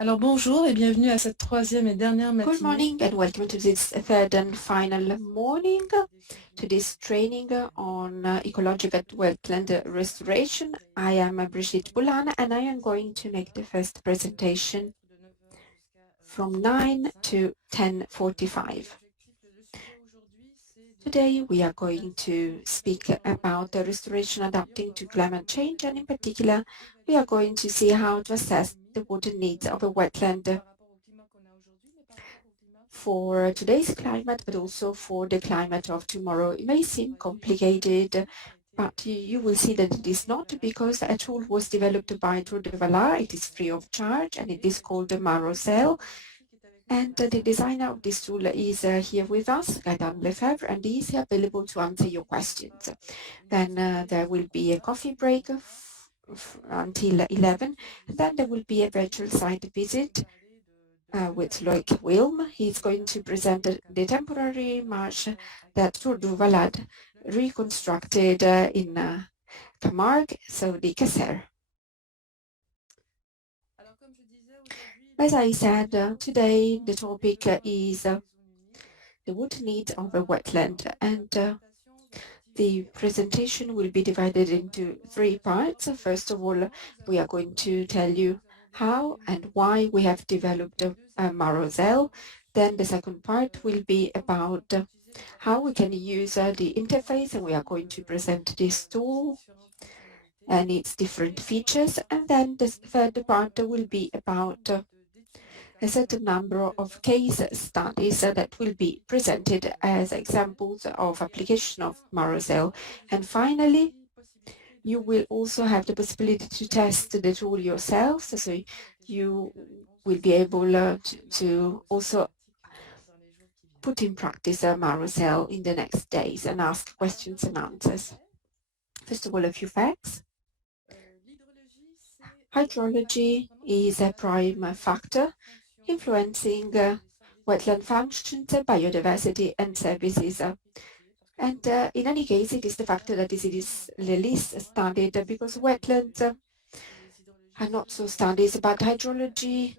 Alors bonjour et bienvenue à cette troisième et dernière Good matinée. morning and welcome to this third and final morning to this training on ecological wetland restoration. I am Brigitte Boulan and I am going to make the first presentation from 9 to 10:45. Today we are going to speak about the restoration adapting to climate change, and in particular we are going to see how to assess the water needs of a wetland for today's climate, but also for the climate of tomorrow. It may seem complicated, but you will see that it is not, because a tool was developed by Tour du Valat. It is free of charge and it is called the Mar-o-Sel. And the designer of this tool is here with us, Gaëtan Lefebvre, and he is available to answer your questions. Then there will be a coffee break until 11, and then there will be a virtual site visit with Loic Wilm. He's going to present the temporary marsh that Tour du Valat reconstructed in Camargue, so the Caissaire. As I said, today the topic is the water needs of a wetland, and the presentation will be divided into three parts. First of all, we are going to tell you how and why we have developed Mar-o-Sel. Then the second part will be about how we can use the interface, and we are going to present this tool and its different features. And then the third part will be about a certain number of case studies that will be presented as examples of application of Mar-o-Sel. And finally, you will also have the possibility to test the tool yourselves, so you will be able to also put in practice Mar-o-Sel in the next days and ask questions and answers. First of all, a few facts. Hydrology is a prime factor influencing wetland functions, biodiversity and services. And in any case, it is the factor that is the least studied, because wetlands are not so studied, but hydrology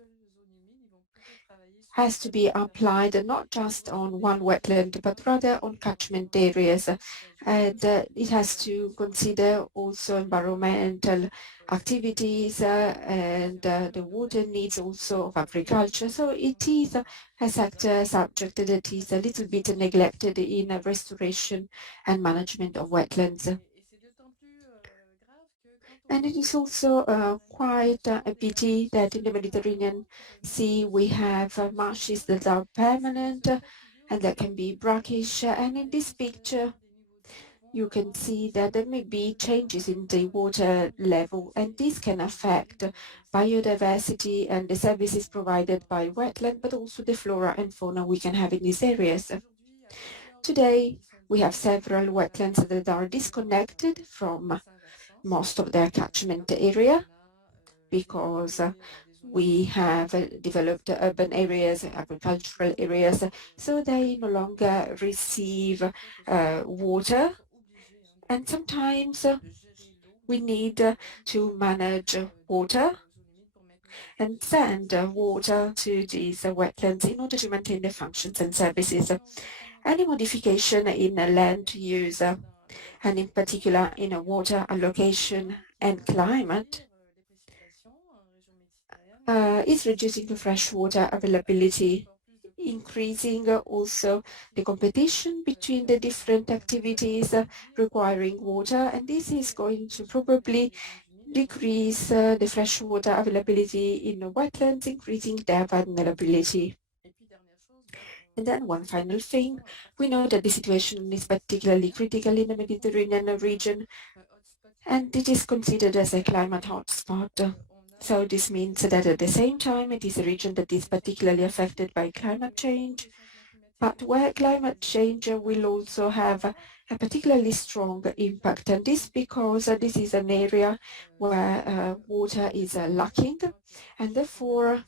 has to be applied not just on one wetland, but rather on catchment areas. And it has to consider also environmental activities and the water needs also of agriculture. So it is a sector subject that is a little bit neglected in restoration and management of wetlands. And it is also quite a pity that in the Mediterranean Sea we have marshes that are permanent and that can be brackish. And in this picture, you can see that there may be changes in the water level, and this can affect biodiversity and the services provided by wetland, but also the flora and fauna we can have in these areas. Today, we have several wetlands that are disconnected from most of their catchment area, because we have developed urban areas, agricultural areas, so they no longer receive water. And sometimes we need to manage water and send water to these wetlands in order to maintain the functions and services. Any modification in land use, and in particular in water allocation and climate, is reducing the freshwater availability, increasing also the competition between the different activities requiring water, and this is going to probably decrease the freshwater availability in the wetlands, increasing their vulnerability. And then one final thing, we know that the situation is particularly critical in the Mediterranean region, and it is considered as a climate hotspot. So this means that at the same time it is a region that is particularly affected by climate change, but where climate change will also have a particularly strong impact. And this because this is an area where water is lacking, and therefore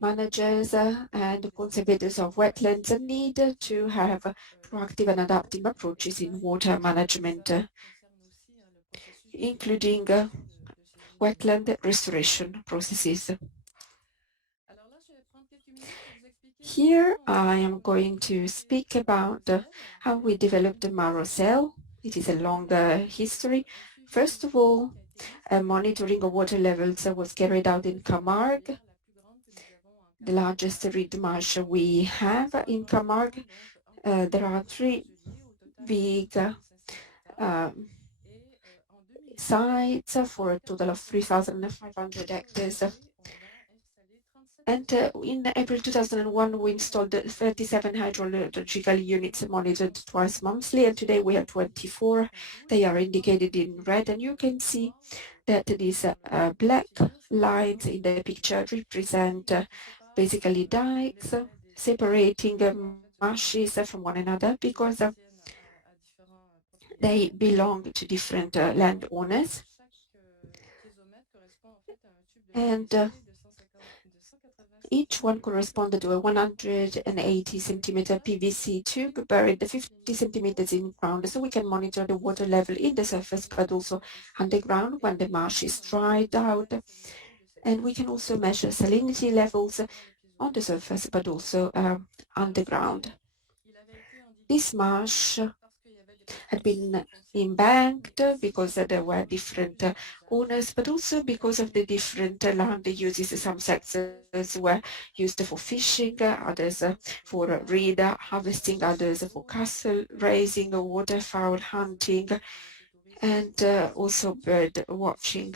managers and conservators of wetlands need to have proactive and adaptive approaches in water management, including wetland restoration processes. Here I am going to speak about how we developed the Mar-o-Sel. It is a longer history. First of all, monitoring of water levels was carried out in Camargue, the largest reed marsh we have in Camargue. There are three big sites for a total of 3,500 hectares. And in April 2001, we installed 37 hydrological units monitored twice monthly, and today we have 24. They are indicated in red, and you can see that these black lines in the picture represent basically dikes separating marshes from one another because they belong to different landowners. And each one corresponded to a 180 centimeter PVC tube buried 50 centimeters in ground, so we can monitor the water level in the surface but also underground when the marsh is dried out. And we can also measure salinity levels on the surface but also underground. This marsh had been embanked because there were different owners, but also because of the different land uses. Some sectors were used for fishing, others for reed harvesting, others for cattle raising, waterfowl hunting, and also bird watching.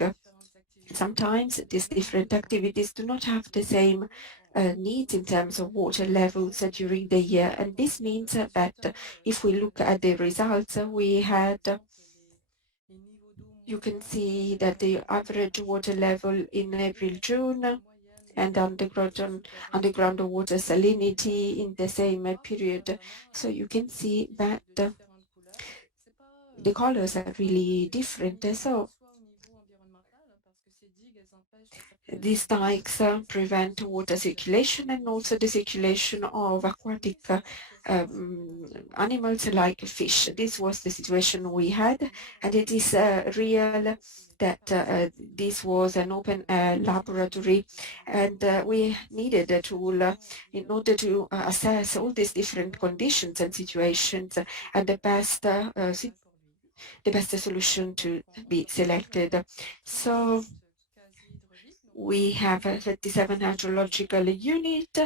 Sometimes these different activities do not have the same needs in terms of water levels during the year, and this means that if we look at the results we had, you can see that the average water level in April-June and underground water salinity in the same period. So you can see that the colors are really different. So these dikes prevent water circulation and also the circulation of aquatic animals like fish. This was the situation we had, and it is real that this was an open laboratory, and we needed a tool in order to assess all these different conditions and situations, and the best solution to be selected. So we have a 37 hydrological unit,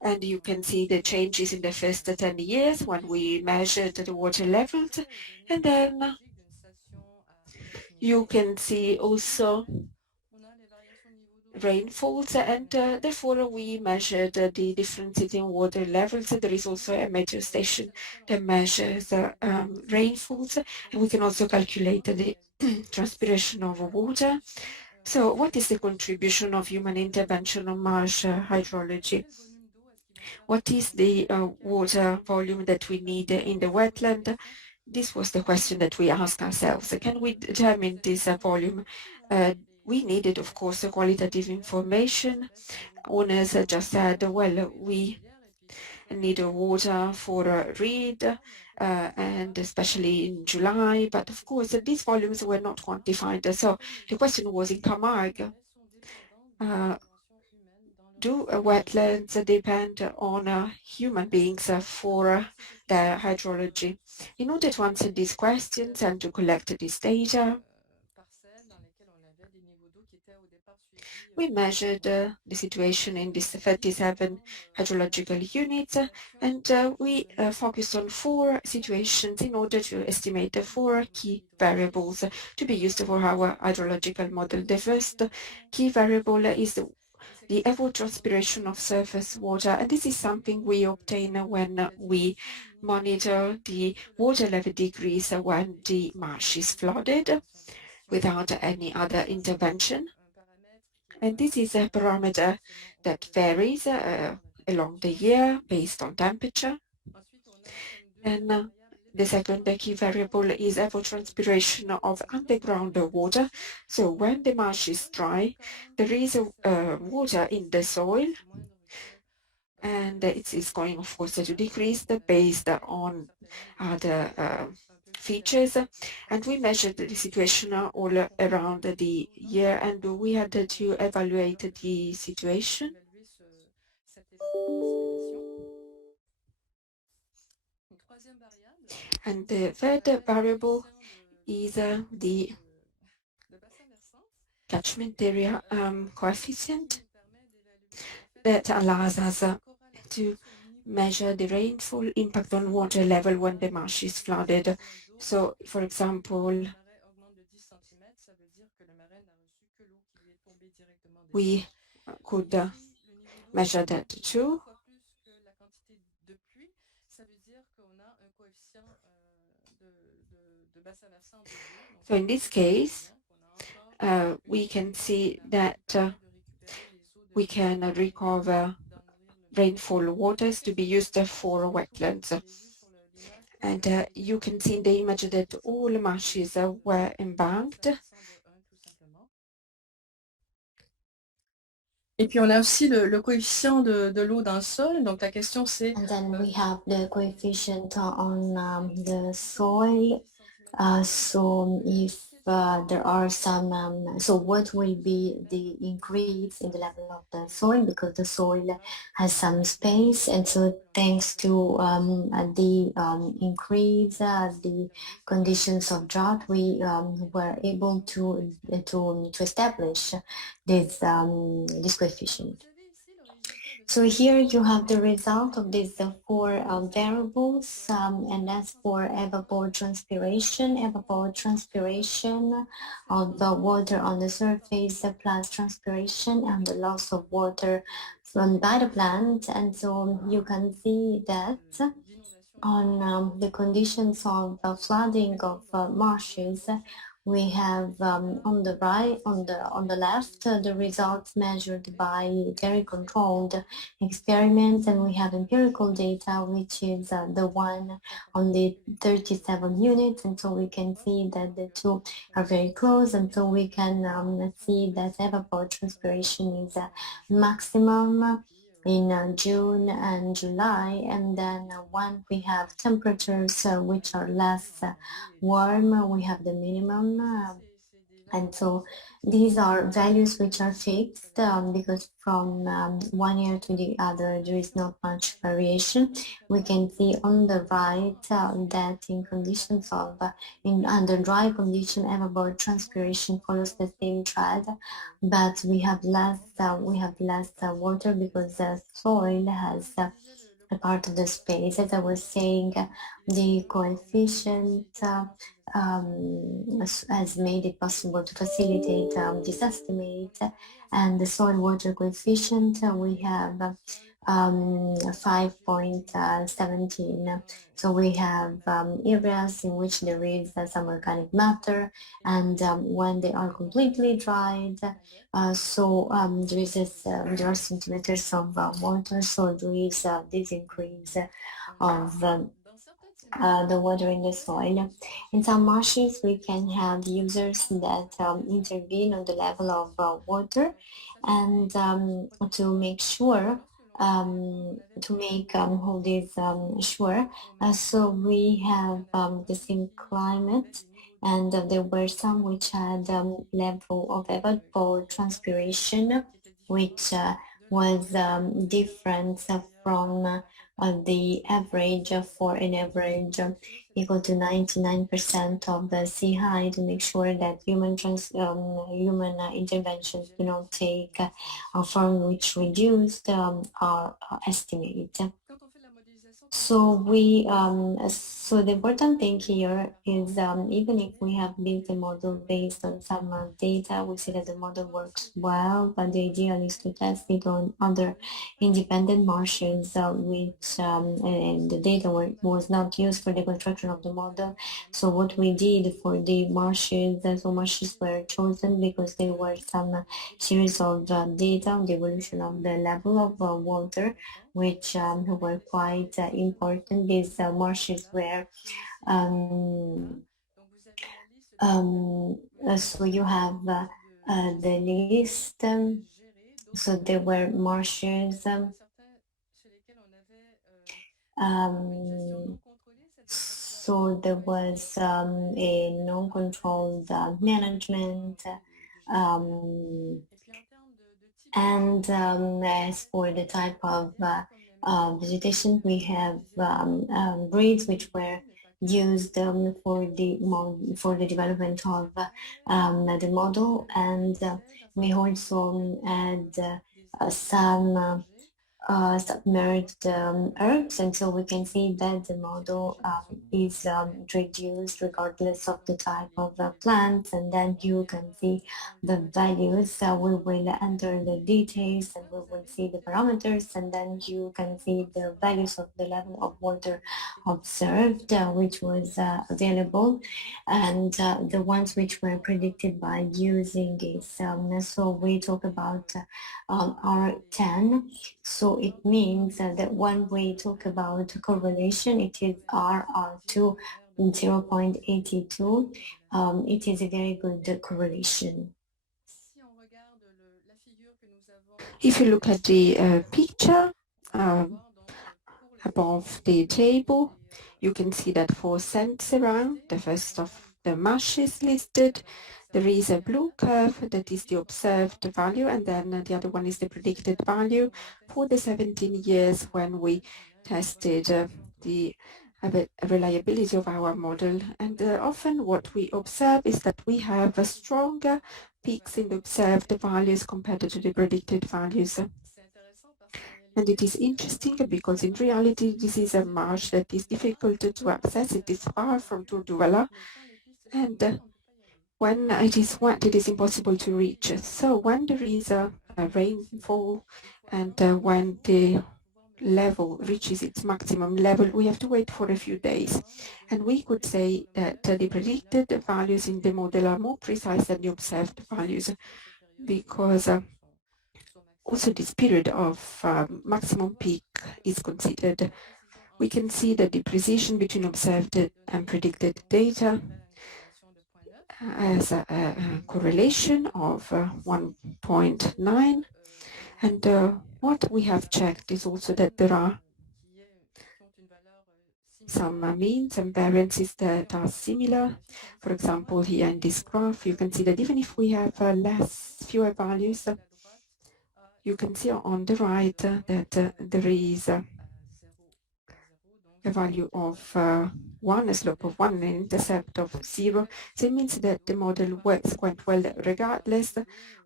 and you can see the changes in the first 10 years when we measured the water levels, and then you can see also rainfalls, and therefore we measured the differences in water levels. There is also a meteor station that measures rainfalls, and we can also calculate the transpiration of water. So what is the contribution of human intervention on marsh hydrology? What is the water volume that we need in the wetland? This was the question that we asked ourselves. Can we determine this volume? We needed, of course, qualitative information. Owners just said, well, we need water for a reed, and especially in July, but of course these volumes were not quantified. So the question was, in Camargue, do wetlands depend on human beings for their hydrology? In order to answer these questions and to collect this data, we measured the situation in these 37 hydrological units, and we focused on 4 situations in order to estimate the 4 key variables to be used for our hydrological model. The first key variable is the evapotranspiration of surface water, and this is something we obtain when we monitor the water level decrease when the marsh is flooded without any other intervention. And this is a parameter that varies along the year based on temperature. And the second key variable is evapotranspiration of underground water. So when the marsh is dry, there is water in the soil, and it is going, of course, to decrease based on other features. And we measured the situation all around the year, and we had to evaluate the situation. And the third variable is the catchment area coefficient that allows us to measure the rainfall impact on water level when the marsh is flooded. So, for example, we could measure that too. So in this case, we can see that we can recover rainfall waters to be used for wetlands. And you can see in the image that all marshes were embanked. Et puis on a aussi le coefficient de l'eau d'un sol. Donc la question c'est... And then we have the coefficient on the soil. So if there are some, so what will be the increase in the level of the soil, because the soil has some space, and so thanks to the increase, the conditions of drought, we were able to establish this coefficient. So here you have the result of these four variables, and as for evapotranspiration of the water on the surface plus transpiration and the loss of water from by the plant. And so you can see that on the conditions of flooding of marshes, we have on the right, on the left, the results measured by very controlled experiments, and we have empirical data, which is the one on the 37 units, and so we can see that the two are very close, and so we can see that evapotranspiration is maximum in June and July, and then when we have temperatures which are less warm, we have the minimum, and so these are values which are fixed because from one year to the other there is not much variation. We can see on the right that in conditions of under dry condition evapotranspiration follows the same trend, but we have less water because the soil has a part of the space. As I was saying, the coefficient has made it possible to facilitate this estimate, and the soil water coefficient we have 5.17. So we have areas in which there is some organic matter, and when they are completely dried, there is there are centimeters of water, so there is this increase of the water in the soil. In some marshes, we can have users that intervene on the level of water, and to make sure to make all this sure. So we have the same climate, and there were some which had level of evapotranspiration which was different from the average for an average equal to 99% of the sea height, to make sure that human interventions do not take a form which reduced our estimate. So so the important thing here is even if we have built a model based on some data, we see that the model works well, but the ideal is to test it on other independent marshes, which and the data was not used for the construction of the model. So what we did for the marshes, so marshes were chosen because there were some series of data on the evolution of the level of water, which were quite important. These marshes were so you have the list. So there were marshes. So there was a non-controlled management. And as for the type of vegetation, we have breeds which were used for the development of the model, and we also add some submerged herbs, and so we can see that the model is reduced regardless of the type of plants, and then you can see the values. We will enter the details and we will see the parameters, and then you can see the values of the level of water observed, which was available, and the ones which were predicted by using is, so we talk about R10. So it means that when we talk about correlation, it is RR2 0.82. It is a very good correlation. If you look at the picture above the table, you can see that for Saint-Séverin, the first of the marshes listed, there is a blue curve that is the observed value, and then the other one is the predicted value for the 17 years when we tested the reliability of our model. And often what we observe is that we have stronger peaks in the observed values compared to the predicted values. And it is interesting because in reality this is a marsh that is difficult to access. It is far from Tour du Valat, and when it is wet, it is impossible to reach. So when there is a rainfall and when the level reaches its maximum level, we have to wait for a few days. And we could say that the predicted values in the model are more precise than the observed values, because also this period of maximum peak is considered. We can see that the precision between observed and predicted data has a correlation of 1.9, and what we have checked is also that there are some means and variances that are similar. For example, here in this graph, you can see that even if we have fewer values, you can see on the right that there is a value of 1, a slope of 1, an intercept of 0. So it means that the model works quite well regardless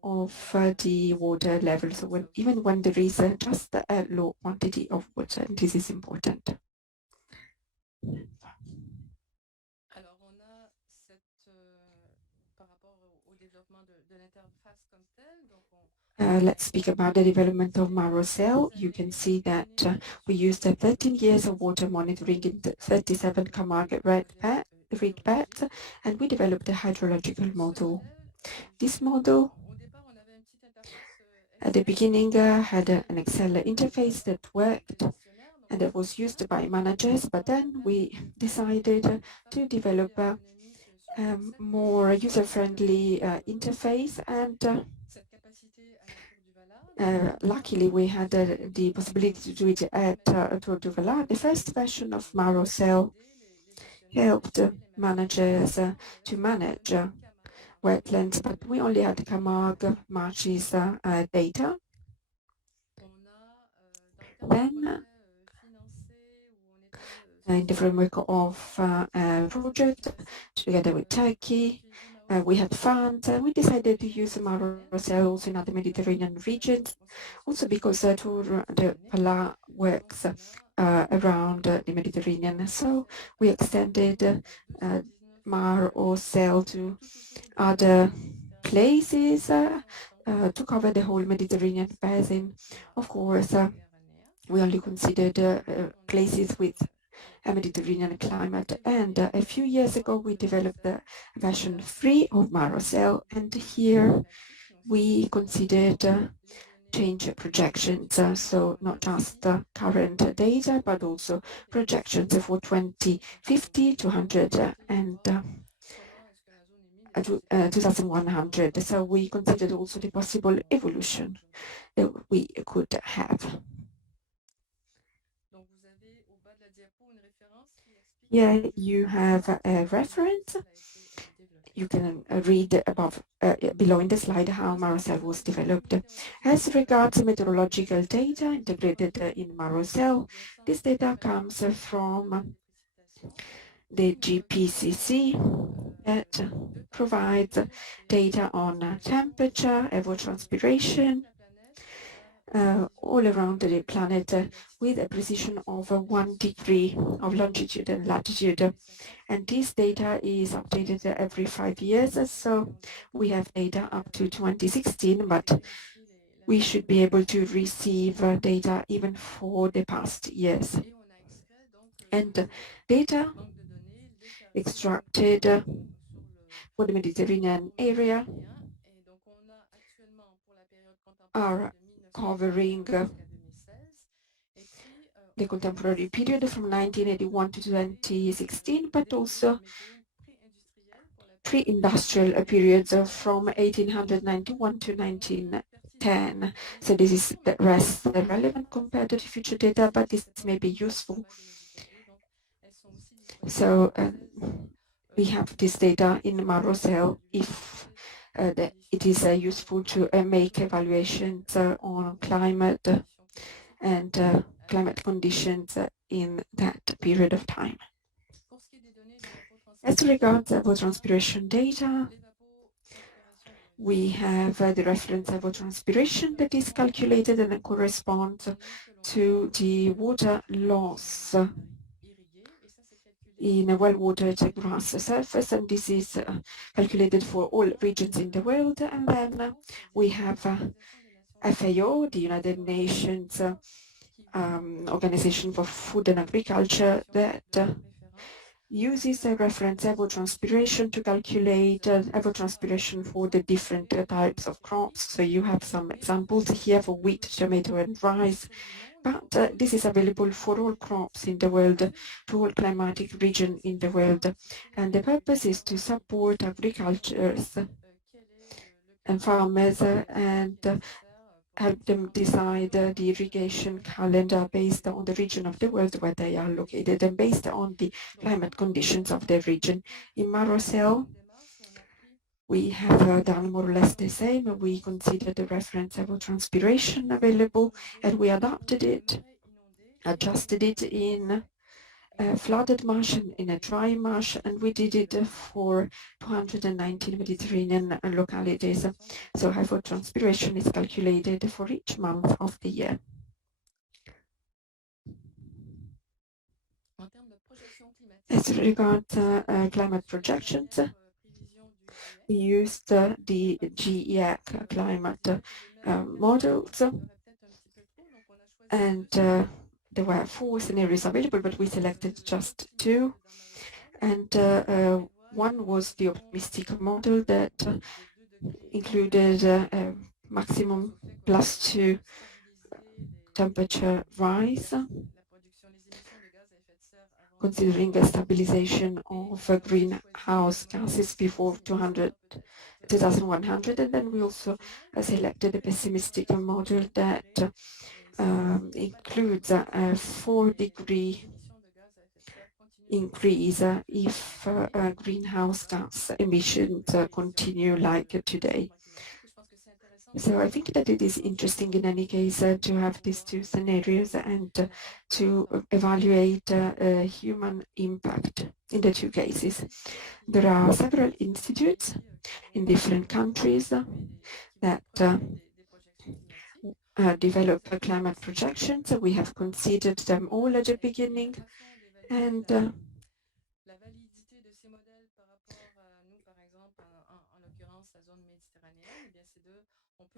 of the water level, so even when there is just a low quantity of water, and this is important. Let's speak about the development of Mar-o-Sel. You can see that we used 13 years of water monitoring in 37 Camargue reed beds, and we developed a hydrological model. This model, at the beginning, had an Excel interface that worked and that was used by managers, but then we decided to develop a more user-friendly interface, and luckily we had the possibility to do it at Tour du Valat. The first version of Mar-o-Sel helped managers to manage wetlands, but we only had Camargue marshes data. Then, in the framework of a project together with Turkey, we had funds, and we decided to use Mar-o-Sel also in other Mediterranean regions, also because Tour du Valat works around the Mediterranean. So we extended Mar-o-Sel to other places to cover the whole Mediterranean basin. Of course, we only considered places with a Mediterranean climate, and a few years ago we developed the version 3 of Mar-o-Sel, and here we considered change projections, so not just current data, but also projections for 2050, 200, and 2100. So we considered also the possible evolution that we could have. Here you have a reference. You can read above, below in the slide how Mar-o-Sel was developed. As regards meteorological data integrated in Mar-o-Sel, this data comes from the GPCC that provides data on temperature, evapotranspiration, all around the planet with a precision of 1 degree of longitude and latitude. And this data is updated every 5 years, so we have data up to 2016, but we should be able to receive data even for the past years. And data extracted for the Mediterranean area are covering the contemporary period from 1981 to 2016, but also pre-industrial periods from 1891 to 1910. So this is the rest relevant compared to the future data, but this may be useful. So we have this data in Mar-o-Sel if it is useful to make evaluations on climate and climate conditions in that period of time. As regards evapotranspiration data, we have the reference evapotranspiration that is calculated and corresponds to the water loss in a well-watered grass surface, and this is calculated for all regions in the world. And then we have FAO, the United Nations Organization for Food and Agriculture, that uses a reference evapotranspiration to calculate evapotranspiration for the different types of crops. So you have some examples here for wheat, tomato, and rice. But this is available for all crops in the world, to all climatic regions in the world. And the purpose is to support agriculturists and farmers and help them decide the irrigation calendar based on the region of the world where they are located and based on the climate conditions of the region. In Mar-o-Sel, we have done more or less the same. We considered the reference evapotranspiration available, and we adapted it, adjusted it in a flooded marsh and in a dry marsh, and we did it for 219 Mediterranean localities. So evapotranspiration is calculated for each month of the year. As regards climate projections, we used the GEAC climate models, and there were 4 scenarios available, but we selected just 2. And one was the optimistic model that included a maximum +2 temperature rise, considering a stabilization of greenhouse gases before 2100. And then we also selected a pessimistic model that includes a 4-degree increase if greenhouse gas emissions continue like today. So I think that it is interesting in any case to have these 2 scenarios and to evaluate human impact in the 2 cases. There are several institutes in different countries that develop climate projections. We have considered them all at the beginning, and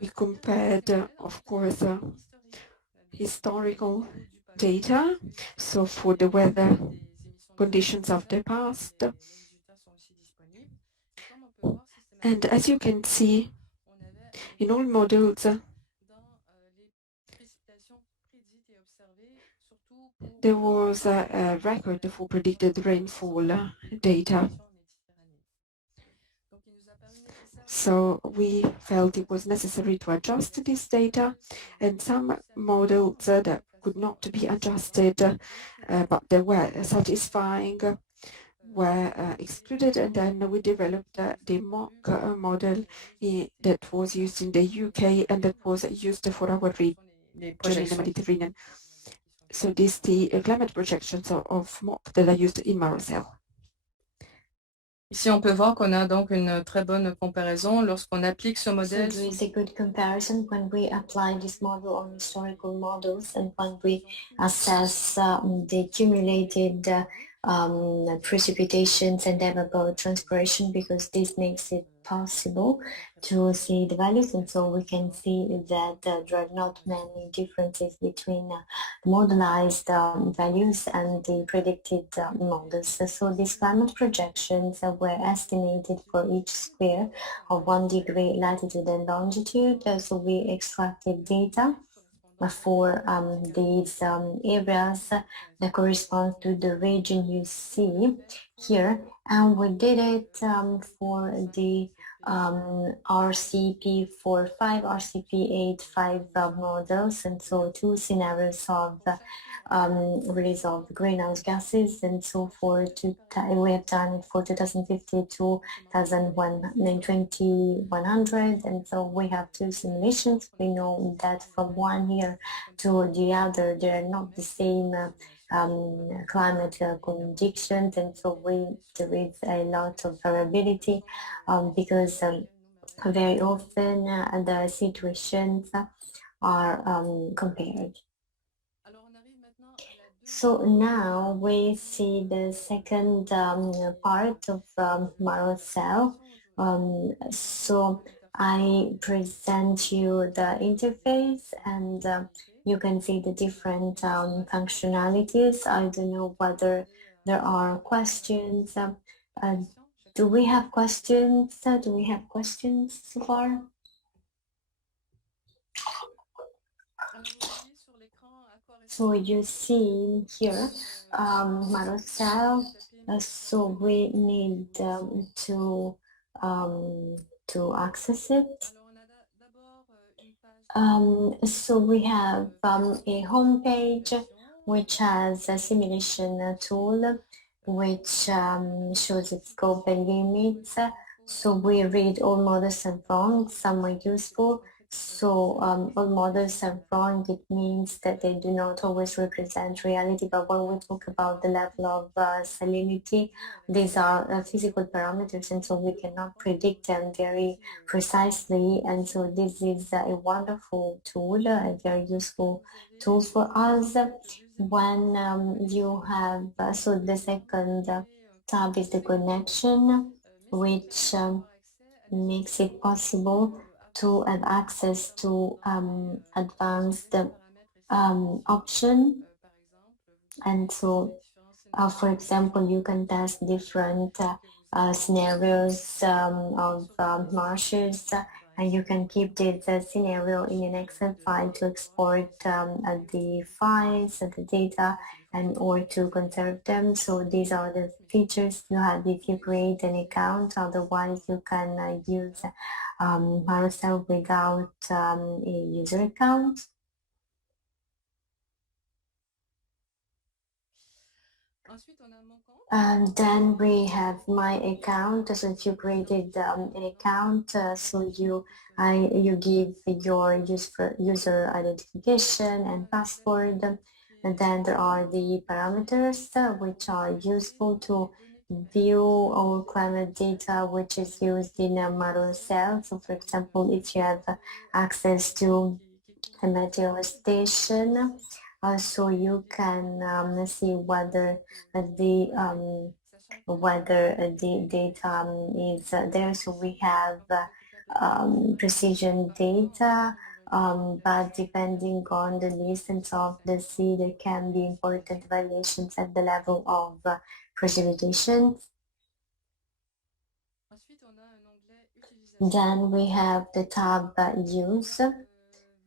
we compared, of course, historical data, so for the weather conditions of the past. And as you can see, in all models, there was a record for predicted rainfall data. So we felt it was necessary to adjust this data, and some models that could not be adjusted, but they were satisfying, were excluded, and then we developed the MOC model that was used in the UK and that was used for our region in the Mediterranean. So this is the climate projections of MOC that are used in Mar-o-Sel. Ici, on peut voir qu'on a donc une très bonne comparaison lorsqu'on applique ce So modèle. there is a good comparison when we apply this model on historical models and when we assess the accumulated precipitations and evapotranspiration, because this makes it possible to see the values, and so we can see that there are not many differences between modelized values and the predicted models. So these climate projections were estimated for each square of 1 degree latitude and longitude. So we extracted data for these areas that correspond to the region you see here, and we did it for the RCP45, RCP85 models, and so two scenarios of release of greenhouse gases, and so for we have done it for 2050 to 2100, and so we have two simulations. We know that from 1 year to the other they are not the same climate conditions, and so there is a lot of variability because very often the situations are compared. So now we see the second part of Mar-o-Sel. So I present you the interface, and you can see the different functionalities. I don't know whether there are questions. Do we have questions? Do we have questions so far? So you see here Mar-o-Sel. So we need to access it. So we have a home page which has a simulation tool which shows its scope and limits. So we read all models are wrong, some are useful. So all models are wrong, it means that they do not always represent reality, but when we talk about the level of salinity, these are physical parameters, and so we cannot predict them very precisely, and so this is a wonderful tool, a very useful tool for us when you have, so the second tab is the connection, which makes it possible to have access to advanced option. And so for example, you can test different scenarios of marshes, and you can keep this scenario in an Excel file to export the files, the data, and or to conserve them. So these are the features you have if you create an account. Otherwise, you can use Mar-o-Sel without a user account. And then we have my account. So if you created an account, so you give your user identification and password, and then there are the parameters which are useful to view all climate data which is used in a Mar-o-Sel. So for example, if you have access to a meteo station, so you can see whether the data is there. So we have precision data, but depending on the distance of the sea, there can be important variations at the level of precipitation. Then we have the tab Use,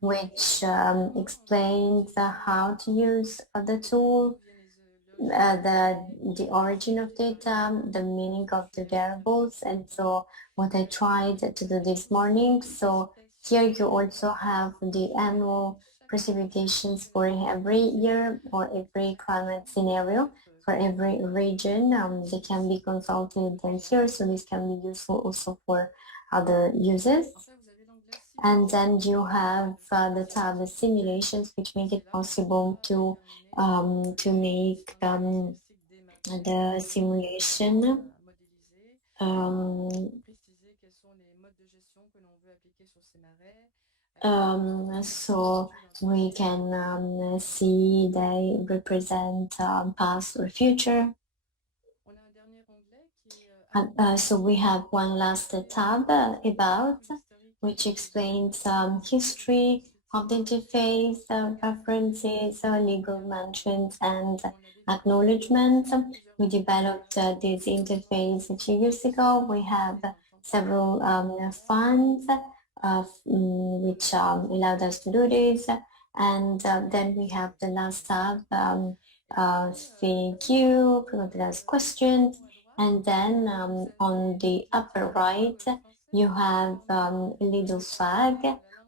which explains how to use the tool, the origin of data, the meaning of the variables, and so what I tried to do this morning. So here you also have the annual precipitations for every year or every climate scenario for every region. They can be consulted here, so this can be useful also for other users. And then you have the tab simulations, which make it possible to make the simulation So we can see they represent past or future. So we have one last tab about, which explains history of the interface, references, legal mentions, and acknowledgements. We developed this interface a few years ago. We have several funds which allowed us to do this. And then we have the last tab, FAQ, prevented us questions. And then on the upper right, you have a little flag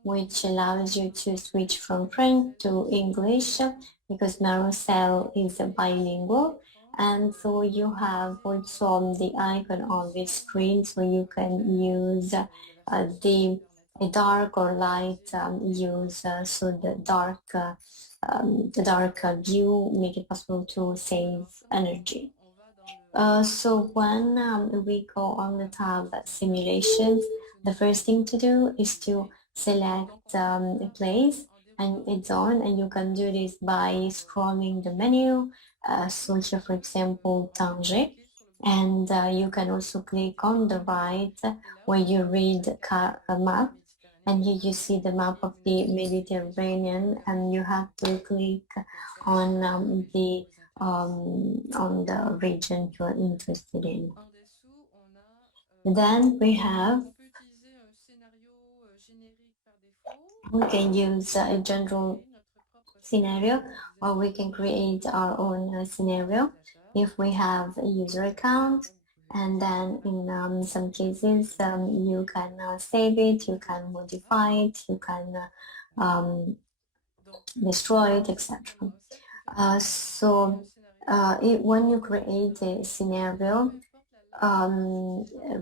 which allows you to switch from French to English because Mar-o-Sel is bilingual. And so you have also the icon on the screen, so you can use the dark or light use, so the dark view make it possible to save energy. So when we go on the tab simulations, the first thing to do is to select a place and it's on, and you can do this by scrolling the menu. So here, for example, Tanger, and you can also click on the right where you read a map, and here you see the map of the Mediterranean, and you have to click on the region you're interested in. Then we can use a general scenario, or we can create our own scenario if we have a user account. And then in some cases you can save it, you can modify it, you can destroy it, etc. When you create a scenario,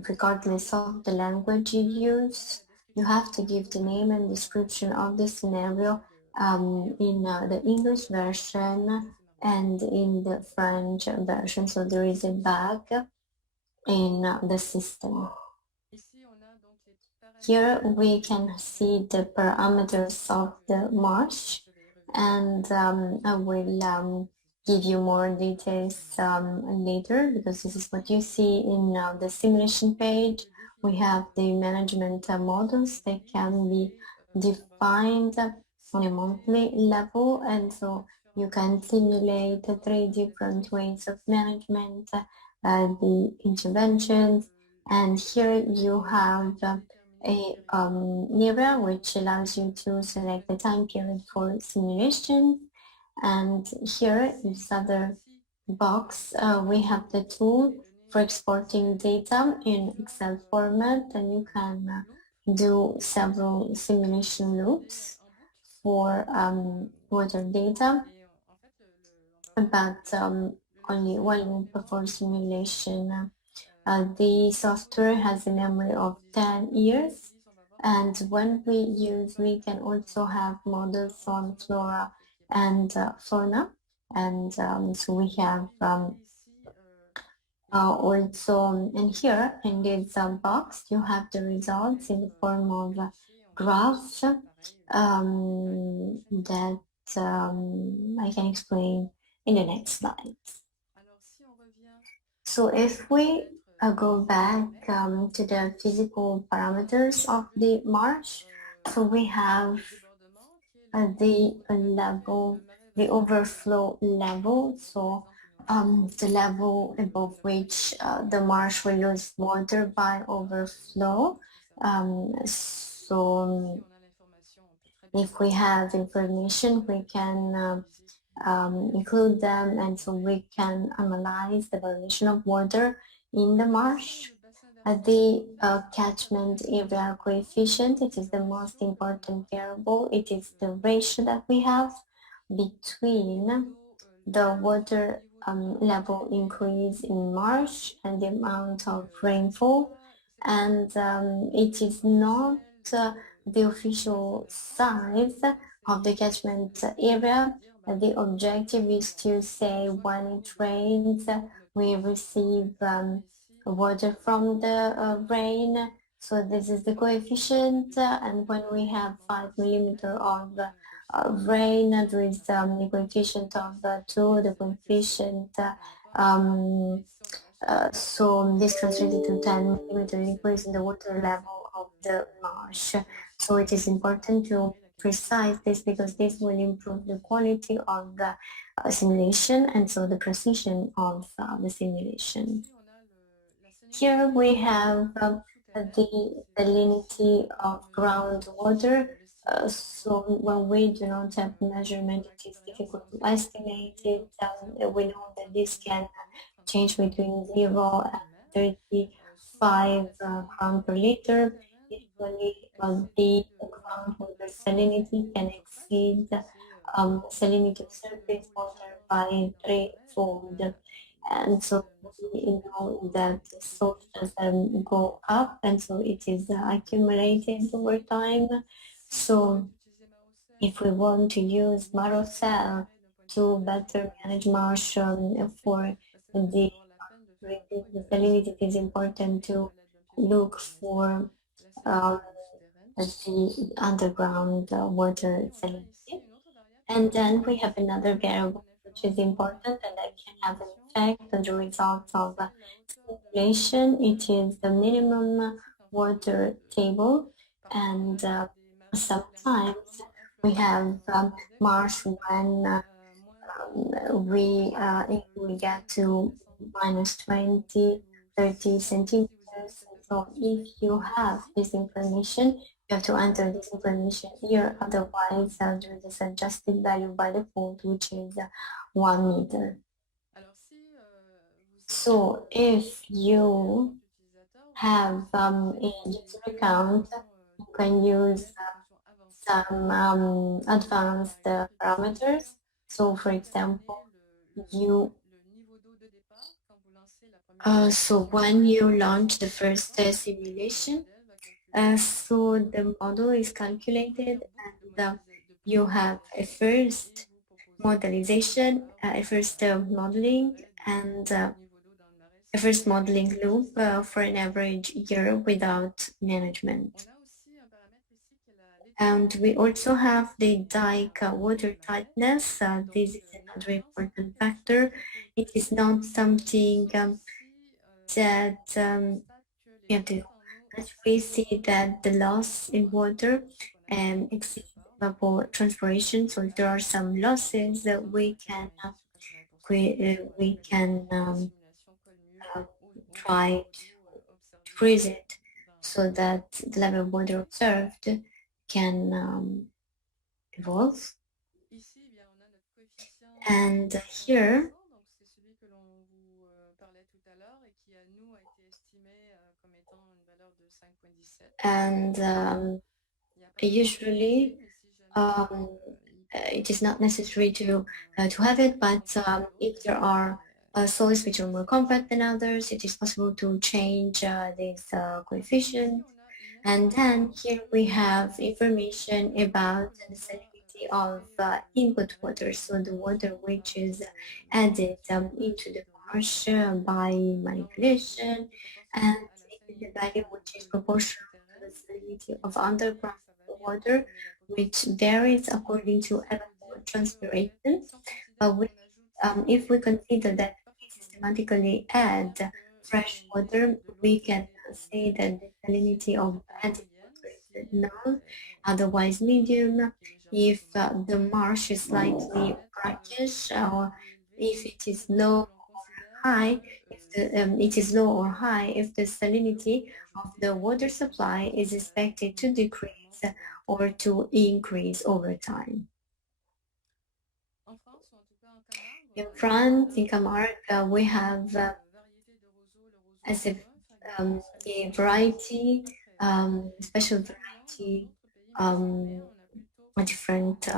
regardless of the language you use, you have to give the name and description of the scenario in the English version and in the French version, so there is a bug in the system. Here we can see the parameters of the marsh, and I will give you more details later, because this is what you see in the simulation page. We have the management models that can be defined on a monthly level, and so you can simulate 3 different ways of management, the interventions, and here you have a area which allows you to select the time period for simulation. And here in this other box we have the tool for exporting data in Excel format, and you can do several simulation loops for water data, but only one loop for simulation. The software has a memory of 10 years, and when we can also have models on flora and fauna, and so we have also, and here in this box you have the results in the form of graphs that I can explain in the next slides. So if we go back to the physical parameters of the marsh, so we have the level, the overflow level, so the level above which the marsh will lose water by overflow. If we have information, we can include them, and so we can analyze the variation of water in the marsh. The catchment area coefficient, it is the most important variable. It is the ratio that we have between the water level increase in marsh and the amount of rainfall, and it is not the official size of the catchment area. The objective is to say when it rains we receive water from the rain. So this is the coefficient, and when we have 5 millimeter of rain, there is the coefficient of 2, the coefficient so this translated to 10 millimeter increase in the water level of the marsh. So it is important to precise this because this will improve the quality of the simulation and so the precision of the simulation. Here we have the salinity of groundwater. So when we do not have measurement, it is difficult to estimate it. We know that this can change between 0 and 35 gram per liter. Usually, the groundwater salinity can exceed salinity of surface water by 3-fold. And so we know that salt doesn't go up, and so it is accumulated over time. So if we want to use Mar-o-Sel to better manage marsh for the salinity, it is important to look for the underground water salinity. And then we have another variable which is important and that can have an effect on the results of simulation. It is the minimum water table, and sometimes we have marsh when we get to minus 20, 30 centimeters. So if you have this information, you have to enter this information here, otherwise there is a suggested value by default, which is 1 meter. So if you have a user account, you can use some advanced parameters. So for example, so when you launch the first simulation, so the model is calculated and you have a first modelization, a first modeling and a first modeling loop for an average year without management. And we also have the dike water tightness. This is another important factor. It is not something that you have to do. As we see that the loss in water exceeds evapotranspiration, so there are some losses that we can try to decrease it so that the level of water observed can evolve. And here and usually it is not necessary to have it, but if there are soils which are more compact than others, it is possible to change this coefficient. And then here we have information about the salinity of input water, so the water which is added into the marsh by manipulation, and the value which is proportional to the salinity of underground water, which varies according to evapotranspiration. But if we consider that we systematically add fresh water, we can say that the salinity of added water is null, otherwise medium. If the marsh is slightly brackish, or if it is low or high, if it is low or high, if the salinity of the water supply is expected to decrease or to increase over time. In France, in Camargue, we have as a variety, special variety, different.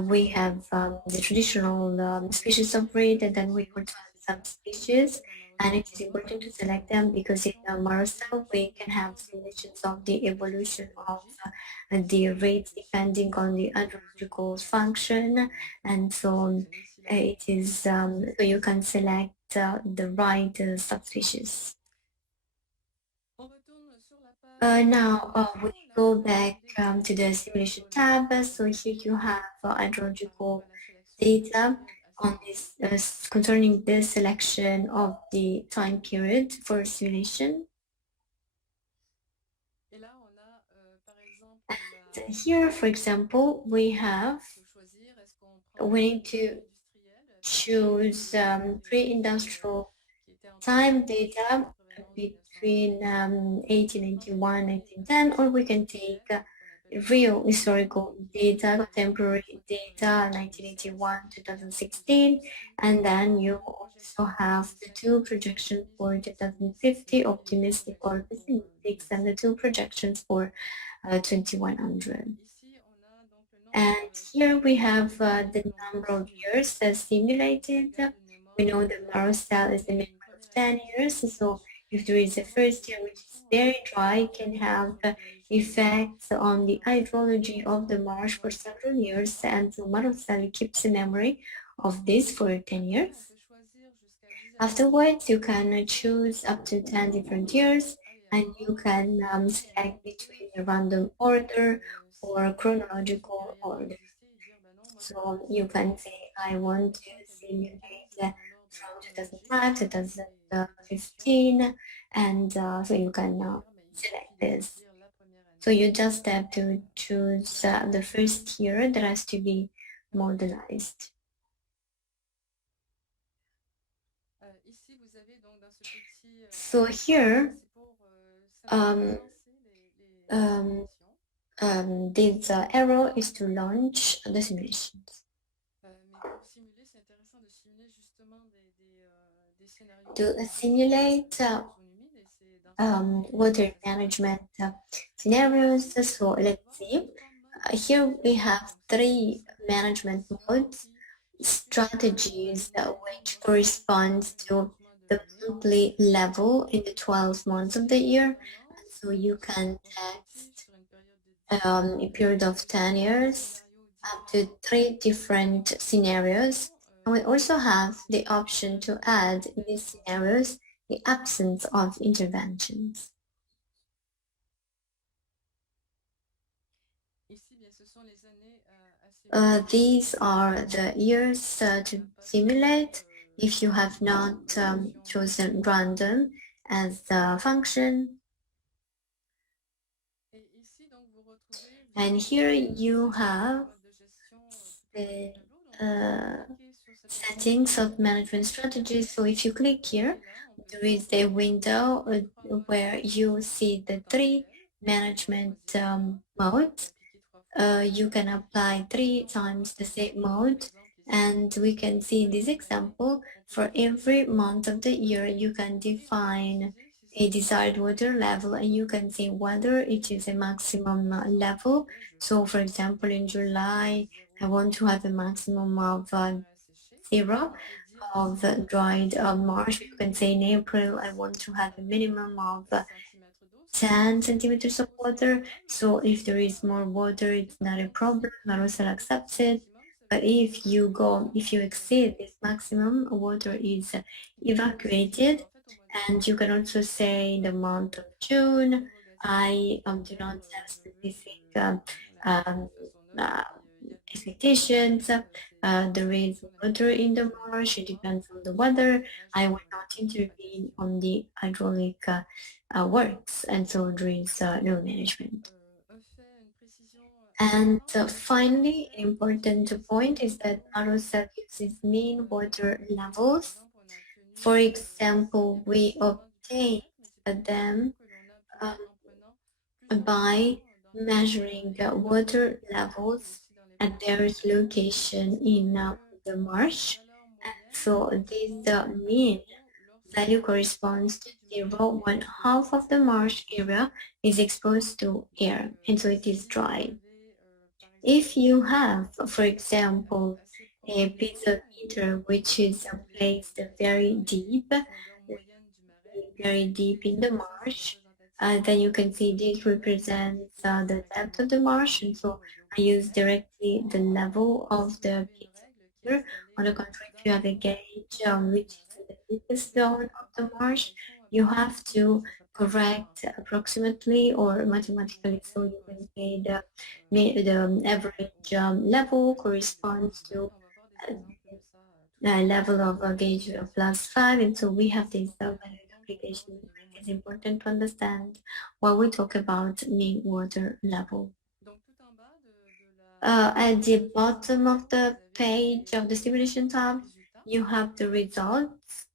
We have the traditional species of reed, and then we also have subspecies, and it is important to select them because in Mar-o-Sel we can have simulations of the evolution of the reeds depending on the hydrological function, and so it is so you can select the right subspecies. Now we go back to the simulation tab. So here you have hydrological data on this concerning the selection of the time period for simulation. And here, for example, we need to choose pre-industrial time data between 1891 1910, or we can take real historical data, contemporary data 1981 2016, and then you also have the two projections for 2050, optimistic or pessimistic, and the two projections for 2100. And here we have the number of years simulated. We know the Mar-o-Sel is the minimum of 10 years, so if there is a first year which is very dry, it can have effects on the hydrology of the marsh for several years, and so Mar-o-Sel keeps a memory of this for 10 years. Afterwards, you can choose up to 10 different years, and you can select between a random order or chronological order. So you can say, I want to simulate from 2005 to 2015, and so you can select this. So you just have to choose the first year that has to be modelized. So here, this arrow is to launch the simulations. To simulate water management scenarios, so let's see. Here we have three management modes, strategies which correspond to the monthly level in the 12 months of the year. So you can test a period of 10 years up to 3 different scenarios. And we also have the option to add in these scenarios the absence of interventions. These are the years to simulate if you have not chosen random as the function. And here you have the settings of management strategies. So if you click here, there is a window where you see the three management modes. You can apply 3 times the same mode, and we can see in this example, for every month of the year, you can define a desired water level, and you can see whether it is a maximum level. So for example, in July, I want to have a maximum of 0 of dried marsh. You can say in April, I want to have a minimum of 10 centimeters of water. So if there is more water, it's not a problem. Mar-o-Sel accepts it. But if you exceed this maximum, water is evacuated. And you can also say in the month of June, I do not have specific expectations. There is water in the marsh. It depends on the weather. I will not intervene on the hydraulic works, and so there is no management. And finally, an important point is that Mar-o-Sel uses mean water levels. For example, we obtain them by measuring water levels at various locations in the marsh. And so this mean value corresponds to 0 when half of the marsh area is exposed to air, and so it is dry. If you have, for example, a piece of meter which is placed very deep in the marsh, then you can see this represents the depth of the marsh, and so I use directly the level of the piece of meter. On the contrary, if you have a gauge which is the deepest zone of the marsh, you have to correct approximately or mathematically, so you can say the average level corresponds to uh, level of gauge +5, and so we have this value application. It's important to understand when we talk about mean water level. At the bottom of the page of the simulation tab, you have the results.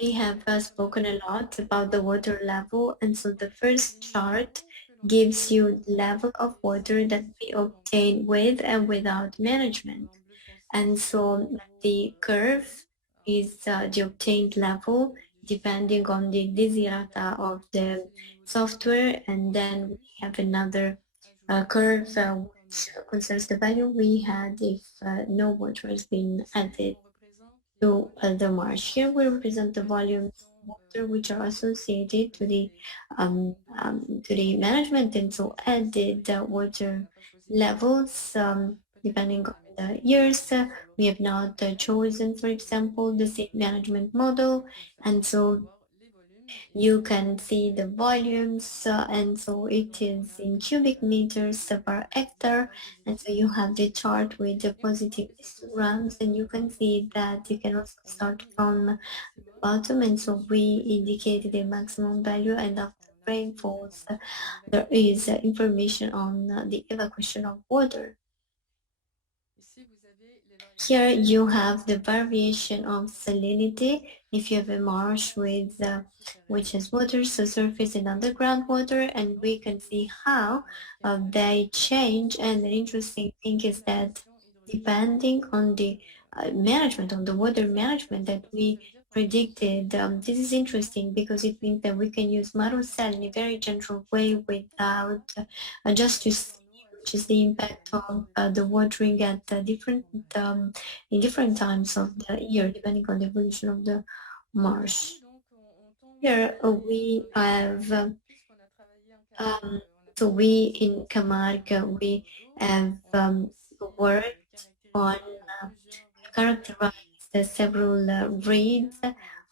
We have spoken a lot about the water level, and so the first chart gives you the level of water that we obtain with and without management. And so the curve is the obtained level depending on the desiderata of the software, and then we have another curve which concerns the value we had if no water has been added to the marsh. Here we represent the volumes of water which are associated to the management, and so added water levels depending on the years. We have not chosen, for example, the same management model, and so you can see the volumes, and so it is in cubic meters per hectare, and so you have the chart with the positive histograms, and you can see that you can also start from the bottom, and so we indicated the maximum value, and after rainfalls there is information on the evacuation of water. Here you have the variation of salinity. If you have a marsh with which has water, so surface and underground water, and we can see how they change. And the interesting thing is that depending on the management, on the water management that we predicted, this is interesting because it means that we can use Mar-o-Sel in a very general way without just to see which is the impact of the watering at in different times of the year, depending on the evolution of the marsh. Here we have, so we in Camargue, we have worked on characterize the several reeds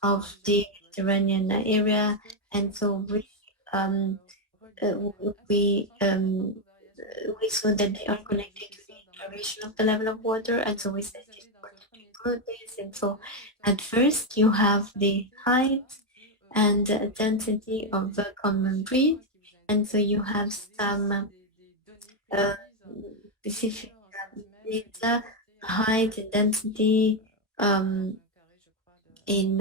of the Mediterranean area, and so we saw that they are connected to the variation of the level of water, and so we said it's important to include this. And so at first you have the height and density of the common breed, and so you have some specific data, height and density in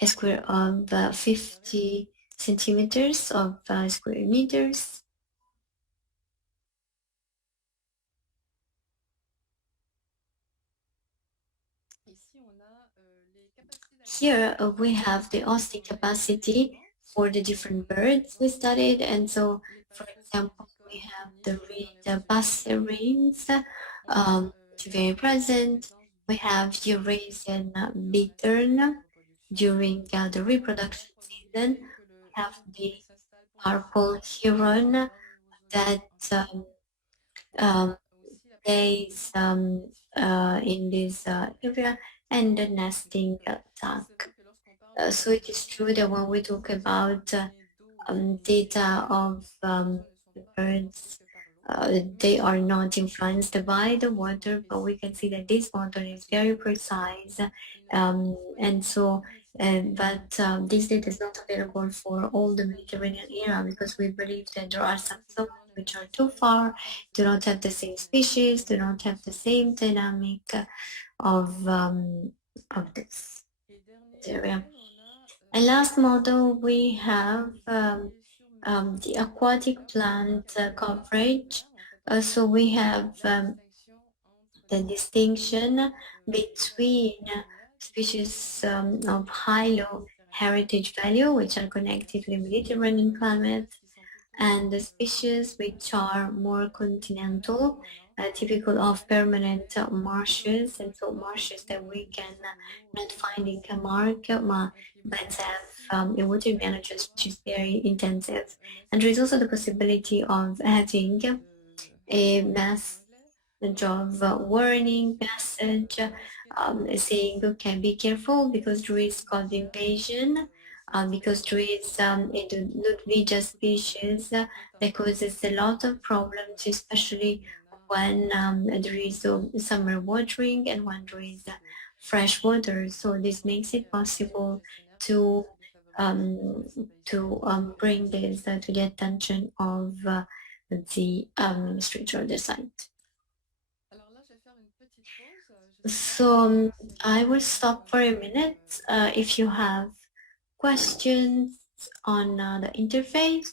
a square of 50 centimeters of square meters. Here we have the hosting capacity for the different birds we studied, and so for example we have the reed passerines, which are very present. We have Eurasian bittern during the reproduction season. We have the purple heron that stays in this area, and the nesting duck. So it is true that when we talk about data of the birds, they are not influenced by the water, but we can see that this water is very precise, and so but this data is not available for all the Mediterranean area because we believe that there are some zones which are too far, do not have the same species, do not have the same dynamic of this area. And last model we have the aquatic plant coverage. So we have the distinction between species of high-low heritage value, which are connected to the Mediterranean climate, and the species which are more continental, typical of permanent marshes, and so marshes that we can not find in Camargue, but have a water management which is very intensive. And there is also the possibility of having a mass of warning message saying, okay, be careful because there is called invasion, because there is a Ludwig species that causes a lot of problems, especially when there is summer watering and when there is fresh water. So this makes it possible to bring this to the attention of the administrator of the site. So I will stop for a minute if you have questions on the interface.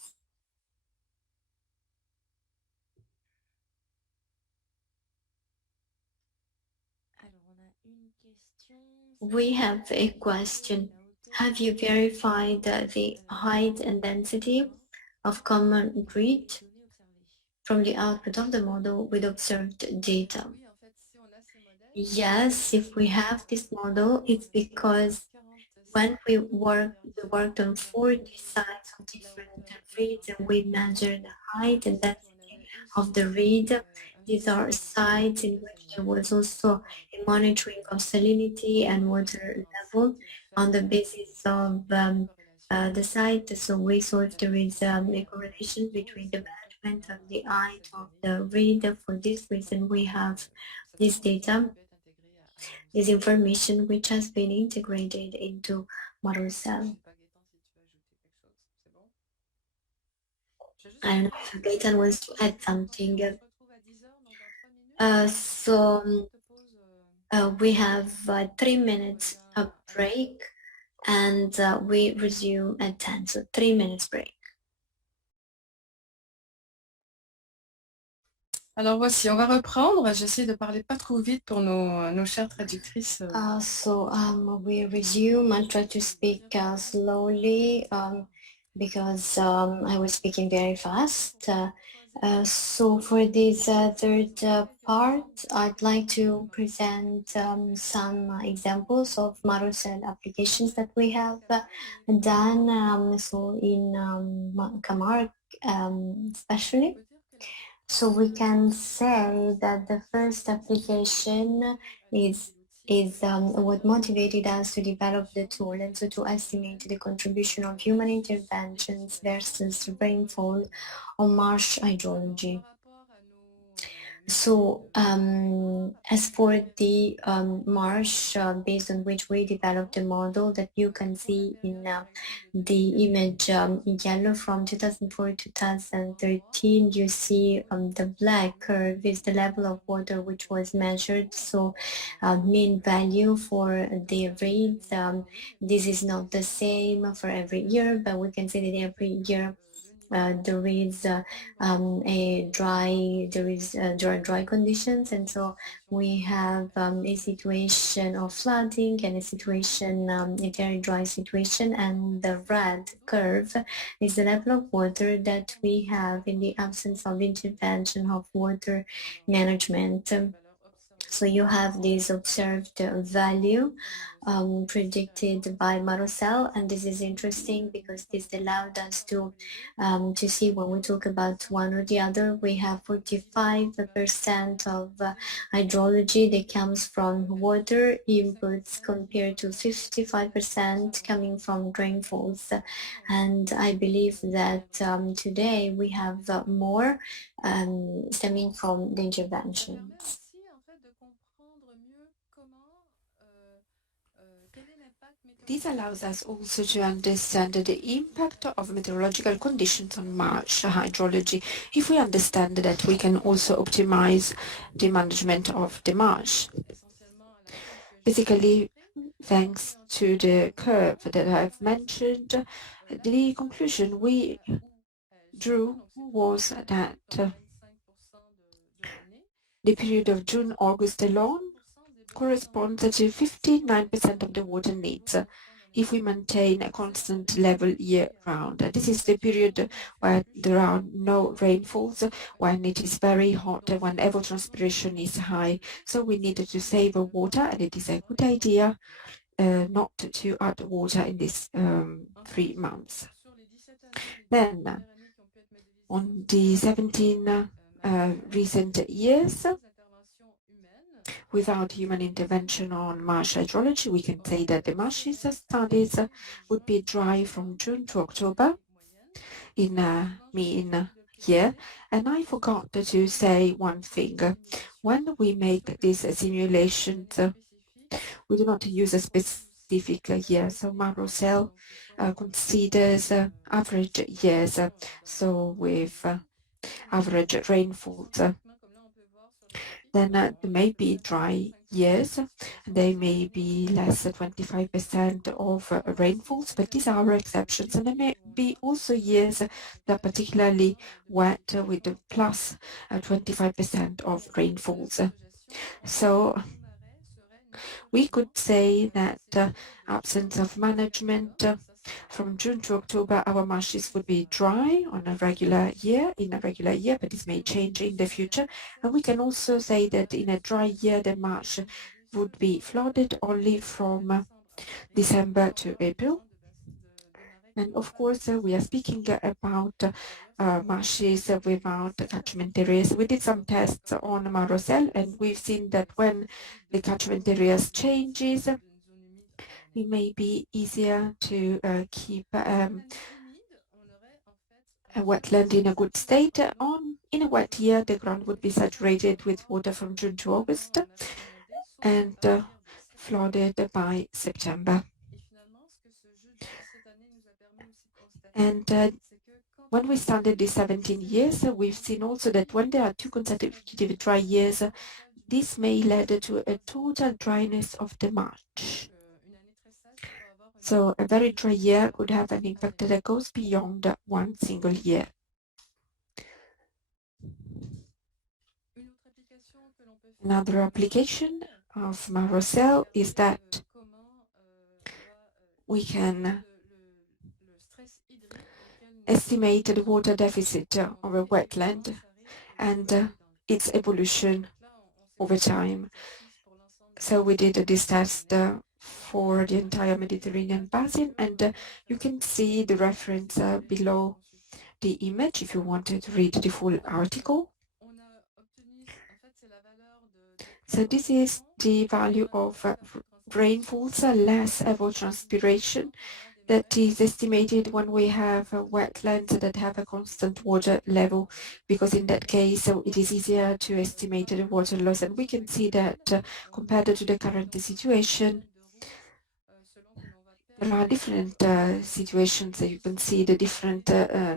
We have a question. Have you verified the height and density of common grid from the output of the model with observed data? Yes, if we have this model, it's because when we worked on 40 sites of different reeds and we measured the height and density of the reed. These are sites in which there was also a monitoring of salinity and water level on the basis of the site. So we saw if there is a correlation between the management and the height of the reed. For this reason, we have this data, this information which has been integrated into Mar-o-Sel. I don't know if Gaetan wants to add something. We have 3 minutes of break and we resume at 10, so 3 minutes break. Alors voici, on va reprendre. J'essaie de parler pas trop vite pour nos chères traductrices. We resume. I'll try to speak slowly because I was speaking very fast. So for this third part, I'd like to present some examples of Mar-o-Sel applications that we have done. So in Camargue especially. So we can say that the first application is what motivated us to develop the tool and so to estimate the contribution of human interventions versus rainfall on marsh hydrology. So as for the marsh based on which we developed a model that you can see in the image in yellow from 2004 to 2013, you see the black curve is the level of water which was measured. So mean value for the reeds, this is not the same for every year, but we can see that every year there is dry conditions, and so we have a situation of flooding and a situation, a very dry situation, and the red curve is the level of water that we have in the absence of intervention of water management. So you have this observed value predicted by Mar-o-Sel, and this is interesting because this allowed us to see when we talk about one or the other, we have 45% of hydrology that comes from water inputs compared to 55% coming from rainfalls. And I believe that today we have more stemming from the interventions. This allows us also to understand the impact of meteorological conditions on marsh hydrology. If we understand that we can also optimize the management of the marsh. Basically, thanks to the curve that I've mentioned, the conclusion we drew was that the period of June-August alone corresponds to 59% of the water needs if we maintain a constant level year-round. This is the period where there are no rainfalls, when it is very hot, when evapotranspiration is high. So we need to save water, and it is a good idea not to add water in these 3 months. Then, on the 17 recent years, Without human intervention on marsh hydrology, we can say that the marshes studies would be dry from June to October in a mean year. And I forgot to say one thing. When we make these simulations, we do not use a specific year. So Mar-o-Sel considers average years, so with average rainfalls. Then there may be dry years, they may be less than 25% of rainfalls, but these are exceptions. And there may be also years that are particularly wet with plus 25% of rainfalls. So we could say that absence of management from June to October, our marshes would be dry on a regular year, but this may change in the future. And we can also say that in a dry year, the marsh would be flooded only from December to April. And of course, we are speaking about marshes without catchment areas. We did some tests on Mar-o-Sel, and we've seen that when the catchment areas changes, it may be easier to keep a wetland in a good state. In a wet year, the ground would be saturated with water from June to August and flooded by September. And when we started these 17 years, we've seen also that when there are two consecutive dry years, this may lead to a total dryness of the marsh. So a very dry year could have an impact that goes beyond one single year. Another application of Mar-o-Sel is that we can estimate the water deficit of a wetland and its evolution over time. So we did this test for the entire Mediterranean basin, and you can see the reference below the image if you wanted to read the full article. So this is the value of rainfalls less evapotranspiration that is estimated when we have wetlands that have a constant water level, because in that case it is easier to estimate the water loss. And we can see that compared to the current situation, there are different situations. You can see the different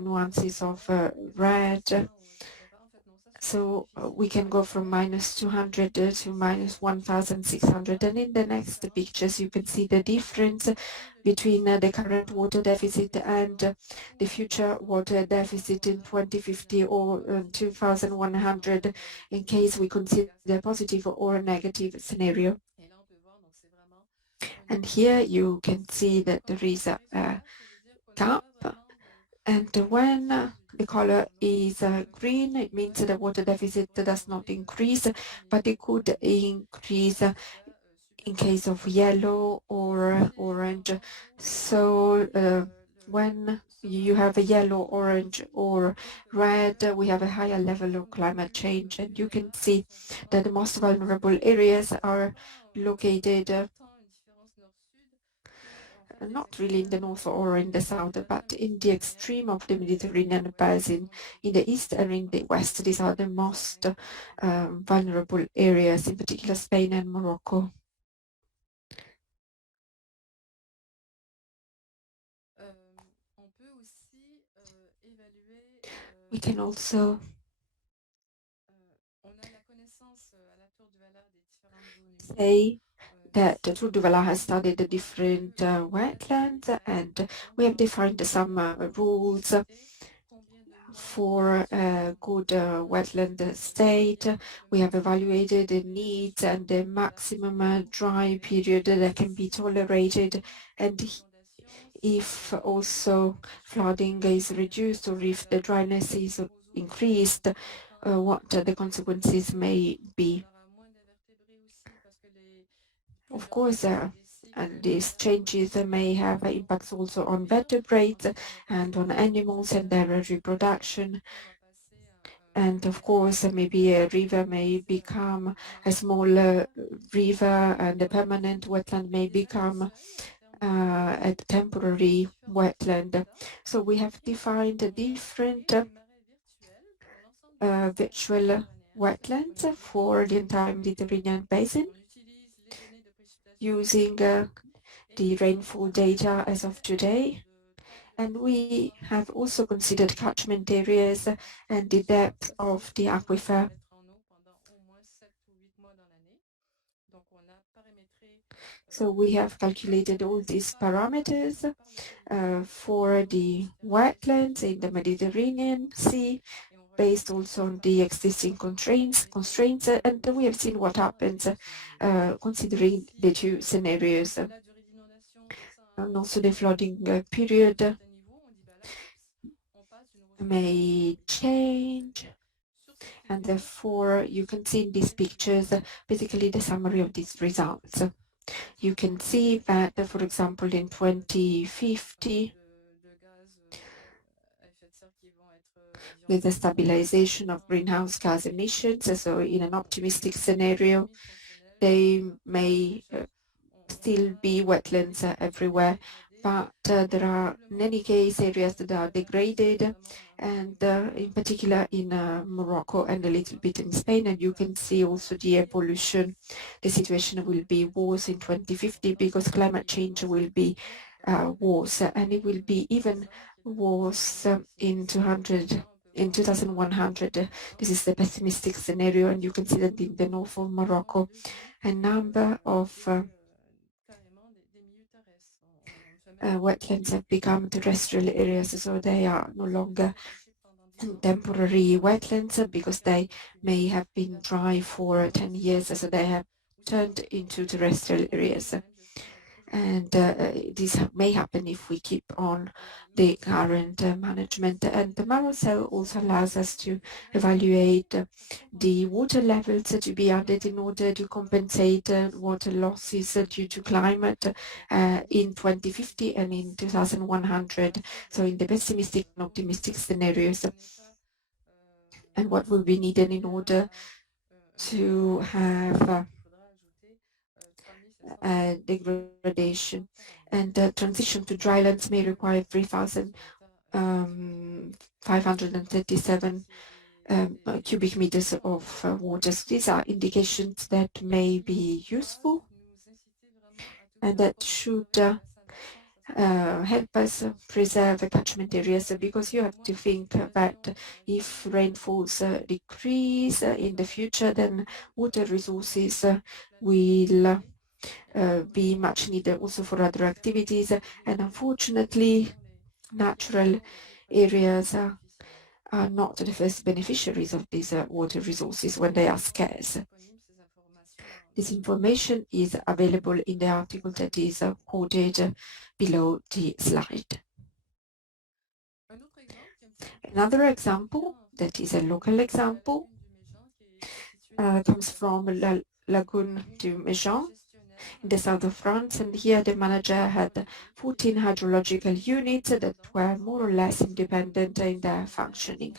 nuances of red. So we can go from -200 to -1,600. And in the next pictures, you can see the difference between the current water deficit and the future water deficit in 2050 or 2100, in case we consider a positive or a negative scenario. And here you can see that there is a gap, and when the color is green, it means the water deficit does not increase, but it could increase in case of yellow or orange. So when you have a yellow, orange or red, we have a higher level of climate change. And you can see that the most vulnerable areas are located not really in the north or in the south, but in the extreme of the Mediterranean basin, in the east and in the west. These are the most vulnerable areas, in particular Spain and Morocco. We can also say that the Tour du Valat has studied the different wetlands, and we have defined some rules for a good wetland state. We have evaluated the needs and the maximum dry period that can be tolerated, and if also flooding is reduced or if the dryness is increased, what the consequences may be. Of course, and these changes may have impacts also on vertebrates and on animals and their reproduction. And of course, maybe a river may become a smaller river, and a permanent wetland may become a temporary wetland. So we have defined a different virtual wetlands for the entire Mediterranean basin using the rainfall data as of today. And we have also considered catchment areas and the depth of the aquifer. So we have calculated all these parameters for the wetlands in the Mediterranean Sea, based also on the existing constraints, and we have seen what happens considering the two scenarios. And also the flooding period may change, and therefore you can see in these pictures basically the summary of these results. You can see that, for example, in 2050, with the stabilization of greenhouse gas emissions, so in an optimistic scenario, they may still be wetlands everywhere, but there are in any case areas that are degraded, and in particular in Morocco and a little bit in Spain. And you can see also the evolution. The situation will be worse in 2050 because climate change will be worse, and it will be even worse in 2100. This is the pessimistic scenario, and you can see that in the north of Morocco, a number of wetlands have become terrestrial areas, so they are no longer temporary wetlands because they may have been dry for 10 years, so they have turned into terrestrial areas. And this may happen if we keep on the current management. And the Mar-o-Sel also allows us to evaluate the water levels to be added in order to compensate water losses due to climate in 2050 and in 2100. So in the pessimistic and optimistic scenarios, and what will be needed in order to have degradation. And transition to drylands may require 3,537 cubic meters of water. So these are indications that may be useful and that should help us preserve catchment areas, because you have to think that if rainfalls decrease in the future, then water resources will be much needed also for other activities, and unfortunately natural areas are not the first beneficiaries of these water resources when they are scarce. This information is available in the article that is quoted below the slide. Another example, that is a local example, comes from La Lagoon du Méjean in the south of France, and here the manager had 14 hydrological units that were more or less independent in their functioning.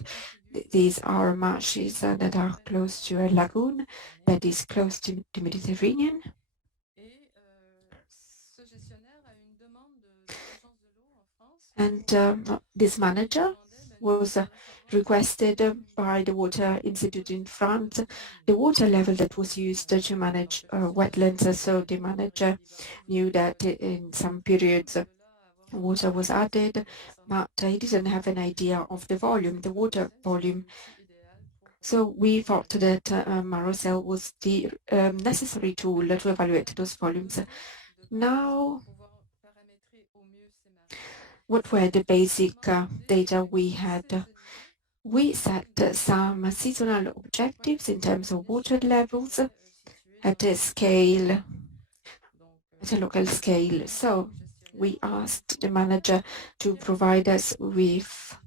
These are marshes that are close to a lagoon that is close to the Mediterranean. And this manager was requested by the Water Institute in France the water level that was used to manage wetlands. So the manager knew that in some periods water was added, but he didn't have an idea of the volume, the water volume. So we thought that Mar-o-Sel was the necessary tool to evaluate those volumes. Now, what were the basic data we had? We set some seasonal objectives in terms of water levels at a scale, at a local scale. So we asked the manager to provide us with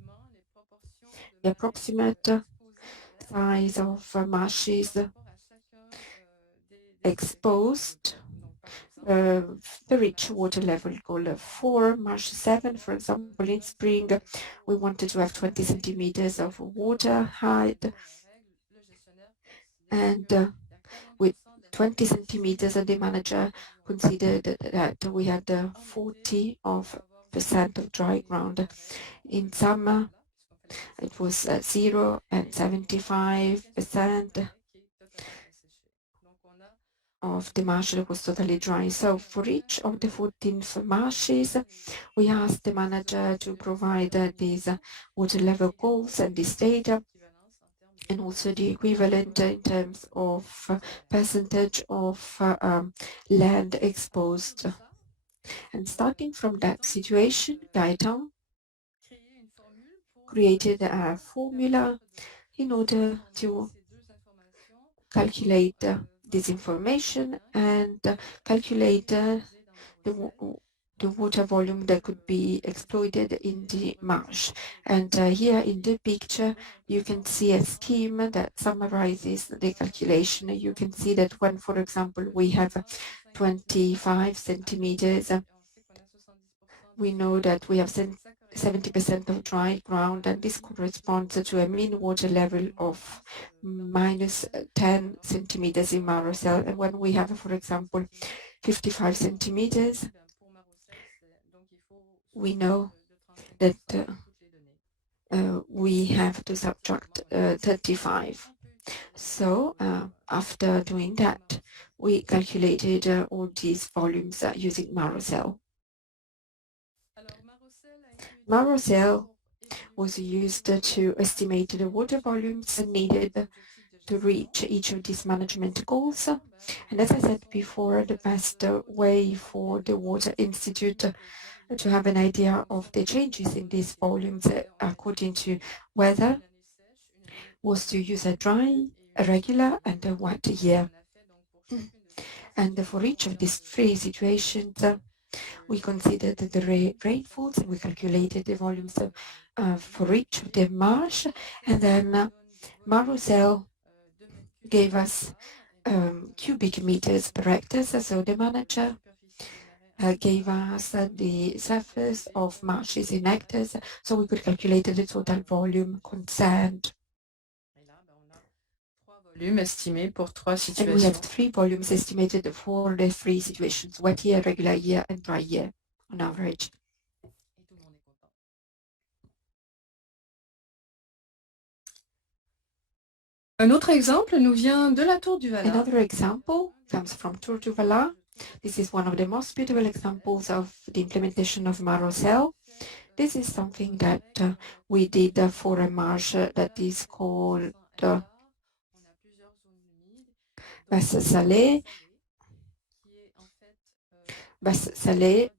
the approximate size of marshes exposed the reach water level goal for March 7, for example, in spring, we wanted to have 20 centimeters of water height, and with 20 centimeters, the manager considered that we had 40% of dry ground. In summer, it was 0 and 75% of the marsh was totally dry. So for each of the 14 marshes, we asked the manager to provide these water level goals and this data, and also the equivalent in terms of percentage of land exposed. And starting from that situation, Gaetan created a formula in order to calculate this information and calculate the water volume that could be exploited in the marsh. And here in the picture, you can see a scheme that summarizes the calculation. You can see that when, for example, we have 25 centimeters, we know that we have 70% of dry ground, and this corresponds to a mean water level of minus 10 centimeters in Mar-o-Sel. And when we have, for example, 55 centimeters, we know that we have to subtract 35. So after doing that, we calculated all these volumes using Mar-o-Sel. Mar-o-Sel was used to estimate the water volumes needed to reach each of these management goals. And as I said before, the best way for the Water Institute to have an idea of the changes in these volumes according to weather was to use a dry, a regular, and a wet year. And for each of these three situations, we considered the rainfalls, and we calculated the volumes for each of the marsh, and then Mar-o-Sel gave us cubic meters per hectare. So the manager gave us the surface of marshes in hectares, so we could calculate the total volume concerned. And we have 3 volumes estimated for the 3 situations: wet year, regular year, and dry year on average. Another example nous vient de la Tour du Valat. Another example comes from Tour du Valat. This is one of the most beautiful examples of the implementation of Mar-o-Sel. This is something that we did for a marsh that is called Basse-Salée. Basse-Salée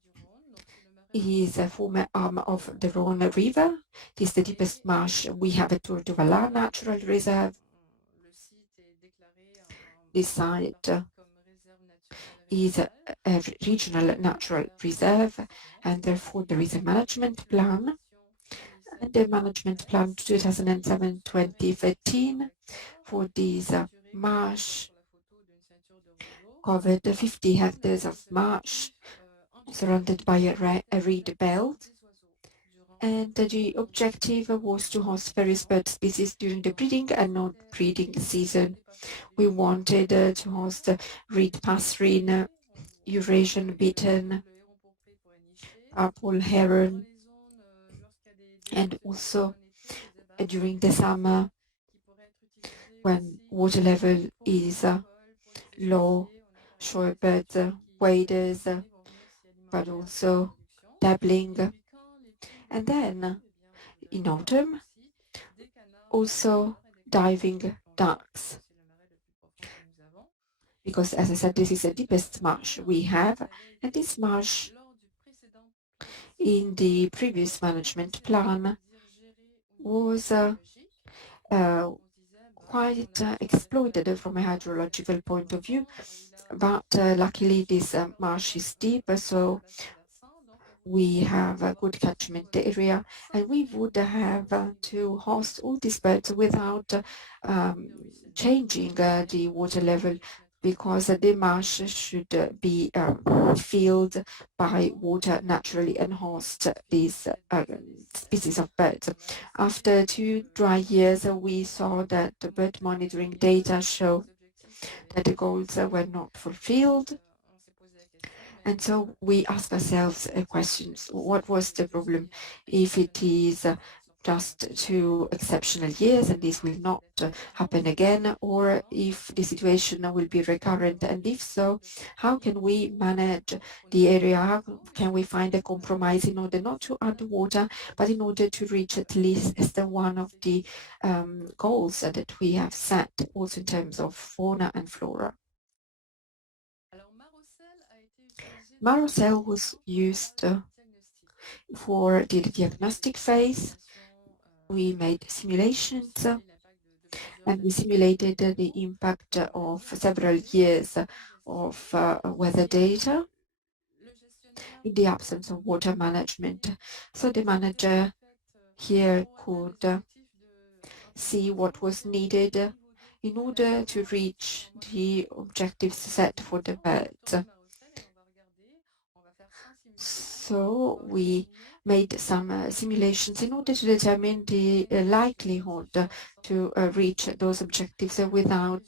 is a former arm of the Rhône River. It is the deepest marsh we have at Tour du Valat Natural Reserve. This site is a regional natural reserve, and therefore there is a management plan. And the management plan 2007-2013 for this marsh covered 50 hectares of marsh surrounded by a reed belt. And the objective was to host various bird species during the breeding and non-breeding season. We wanted to host reed passerine, Eurasian bittern, purple heron, and also during the summer when water level is low, shorebirds, waders, but also dabbling. And then in autumn, also diving ducks. Because, as I said, this is the deepest marsh we have, and this marsh in the previous management plan was quite exploited from a hydrological point of view, but luckily this marsh is deep, so we have a good catchment area, and we would have to host all these birds without changing the water level because the marsh should be filled by water naturally and host these species of birds. After 2 dry years, we saw that the bird monitoring data show that the goals were not fulfilled. And so we ask ourselves questions. What was the problem? If it is just 2 exceptional years and this will not happen again, or if the situation will be recurrent, and if so, how can we manage the area? How can we find a compromise in order not to add water, but in order to reach at least one of the goals that we have set, also in terms of fauna and flora? Mar-o-Sel was used for the diagnostic phase. We made simulations and we simulated the impact of several years of weather data in the absence of water management. So the manager here could see what was needed in order to reach the objectives set for the birds. So we made some simulations in order to determine the likelihood to reach those objectives without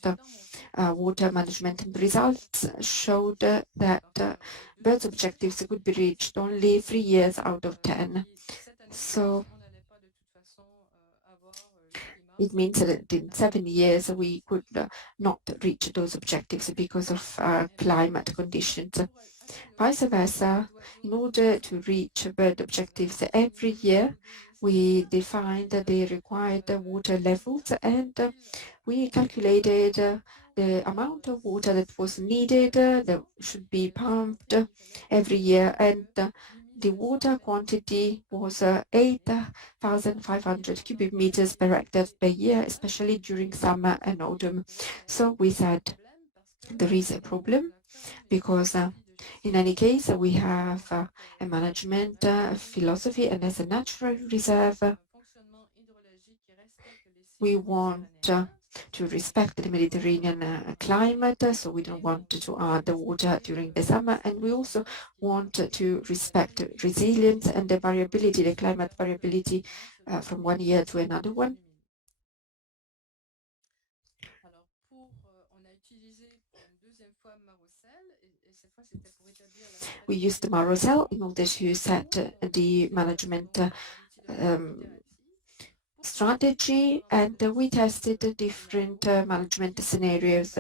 water management. And the results showed that birds' objectives could be reached only 3 years out of 10. So it means that in 7 years we could not reach those objectives because of climate conditions. Vice versa, in order to reach bird objectives every year, we defined the required water levels and we calculated the amount of water that was needed, that should be pumped every year, and the water quantity was 8,500 cubic meters per hectare per year, especially during summer and autumn. So we said there is a problem because in any case, we have a management philosophy, and as a natural reserve, we want to respect the Mediterranean climate, so we don't want to add the water during the summer, and we also want to respect resilience and the variability, the climate variability from one year to another one. We used the Mar-o-Sel in order to set the management strategy, and we tested different management scenarios,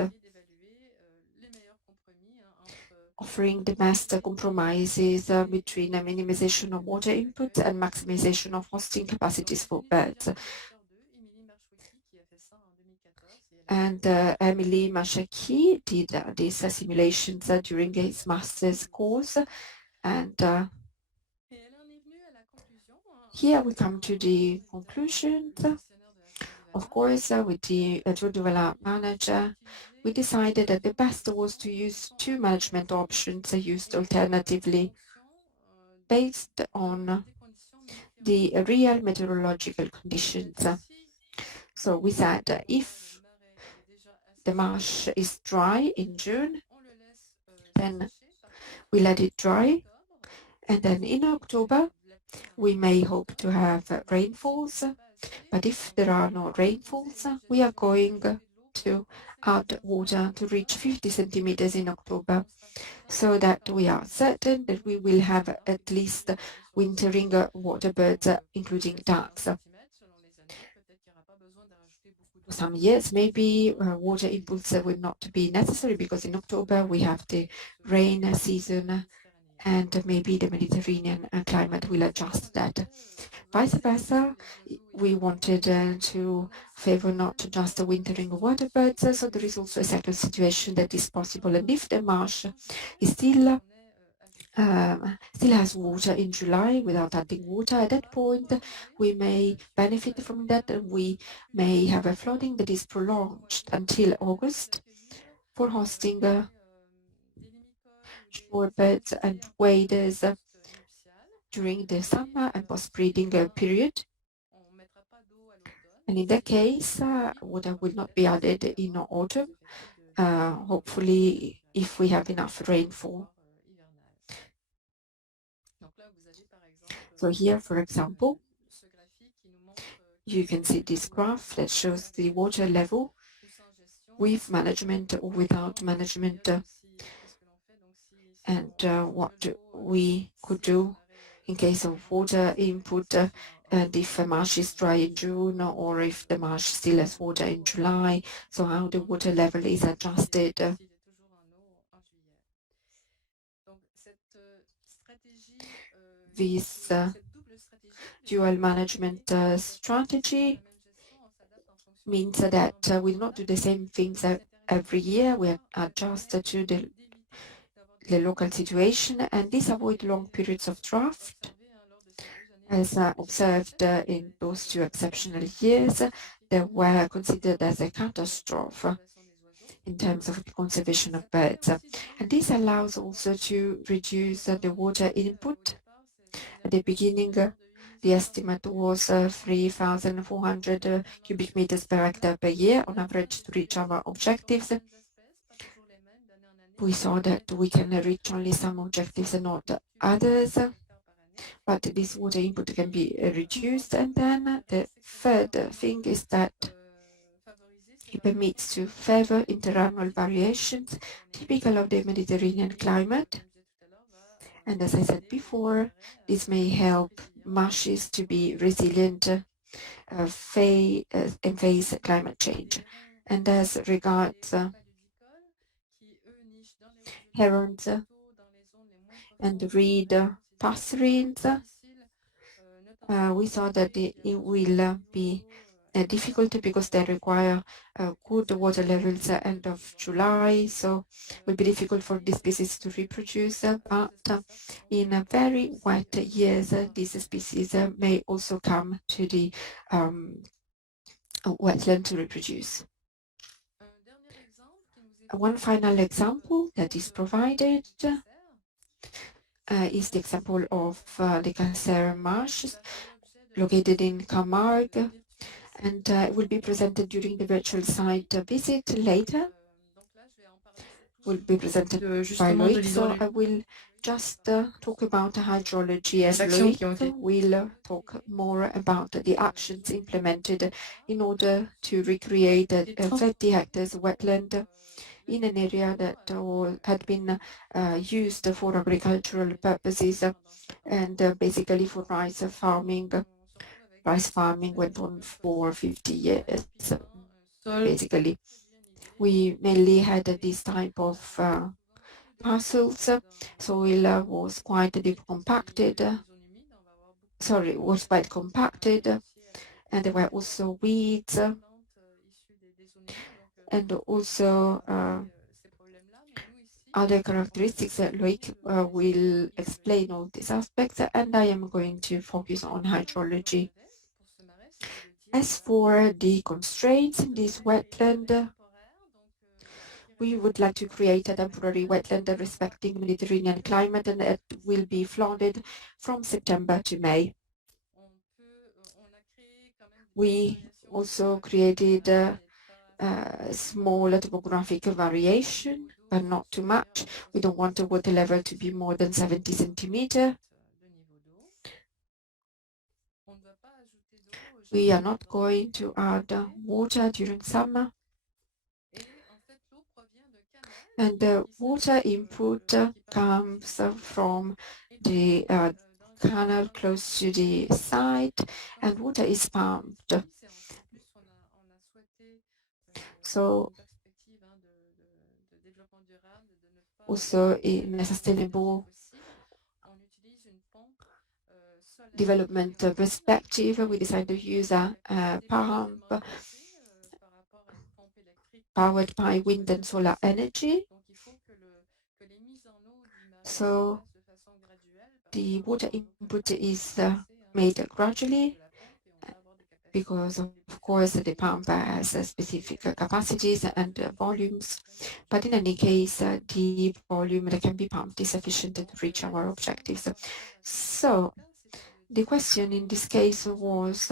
offering the best compromises between a minimization of water input and maximization of hosting capacities for birds. And Emily Mashaki did these simulations during his master's course, and here we come to the conclusions. Of course, with the Tour du Valat manager, we decided that the best was to use 2 management options used alternatively based on the real meteorological conditions. So we said if the marsh is dry in June, then we let it dry, and then in October we may hope to have rainfalls, but if there are no rainfalls, we are going to add water to reach 50 centimeters in October, so that we are certain that we will have at least wintering water birds, including ducks. For some years, maybe water inputs will not be necessary because in October we have the rain season, and maybe the Mediterranean climate will adjust that. Vice versa, we wanted to favor not just the wintering water birds, so there is also a second situation that is possible. And if the marsh is still has water in July without adding water, at that point we may benefit from that, and we may have a flooding that is prolonged until August for hosting shorebirds and waders during the summer and post-breeding period. And in that case, water will not be added in autumn, hopefully if we have enough rainfall. So here, for example, you can see this graph that shows the water level with management or without management, and what we could do in case of water input, and if a marsh is dry in June or if the marsh still has water in July, so how the water level is adjusted. This dual management strategy means that we do not do the same things every year. We adjust to the local situation, and this avoids long periods of drought. As observed in those two exceptional years, they were considered as a catastrophe in terms of the conservation of birds. And this allows also to reduce the water input. At the beginning, the estimate was 3,400 cubic meters per hectare per year on average to reach our objectives. We saw that we can reach only some objectives and not others, but this water input can be reduced. And then the third thing is that it permits to favor interannual variations typical of the Mediterranean climate. And as I said before, this may help marshes to be resilient and face climate change. And as regards herons and reed passerines, we saw that it will be difficult because they require good water levels at end of July, so it will be difficult for these species to reproduce, but in very wet years, these species may also come to the wetland to reproduce. One final example that is provided is the example of the Caissaire marshes located in Camargue, and it will be presented during the virtual site visit later. Will be presented by Loïc, so I will just talk about hydrology, and Loïc will talk more about the actions implemented in order to recreate a 30 hectares wetland in an area that had been used for agricultural purposes and basically for rice farming. Rice farming went on for 50 years. Basically, we mainly had this type of parcels. Soil was quite deep compacted. Was quite compacted, and there were also weeds, and also other characteristics that Loïc will explain all these aspects, and I am going to focus on hydrology. As for the constraints in this wetland, we would like to create a temporary wetland respecting Mediterranean climate, and it will be flooded from September to May. We also created a small topographic variation, but not too much. We don't want the water level to be more than 70 centimeters. We are not going to add water during summer. And the water input comes from the canal close to the site, and water is pumped. So also in a sustainable development perspective, we decided to use a pump powered by wind and solar energy. So the water input is made gradually because, of course, the pump has specific capacities and volumes, but in any case, the volume that can be pumped is sufficient to reach our objectives. So the question in this case was,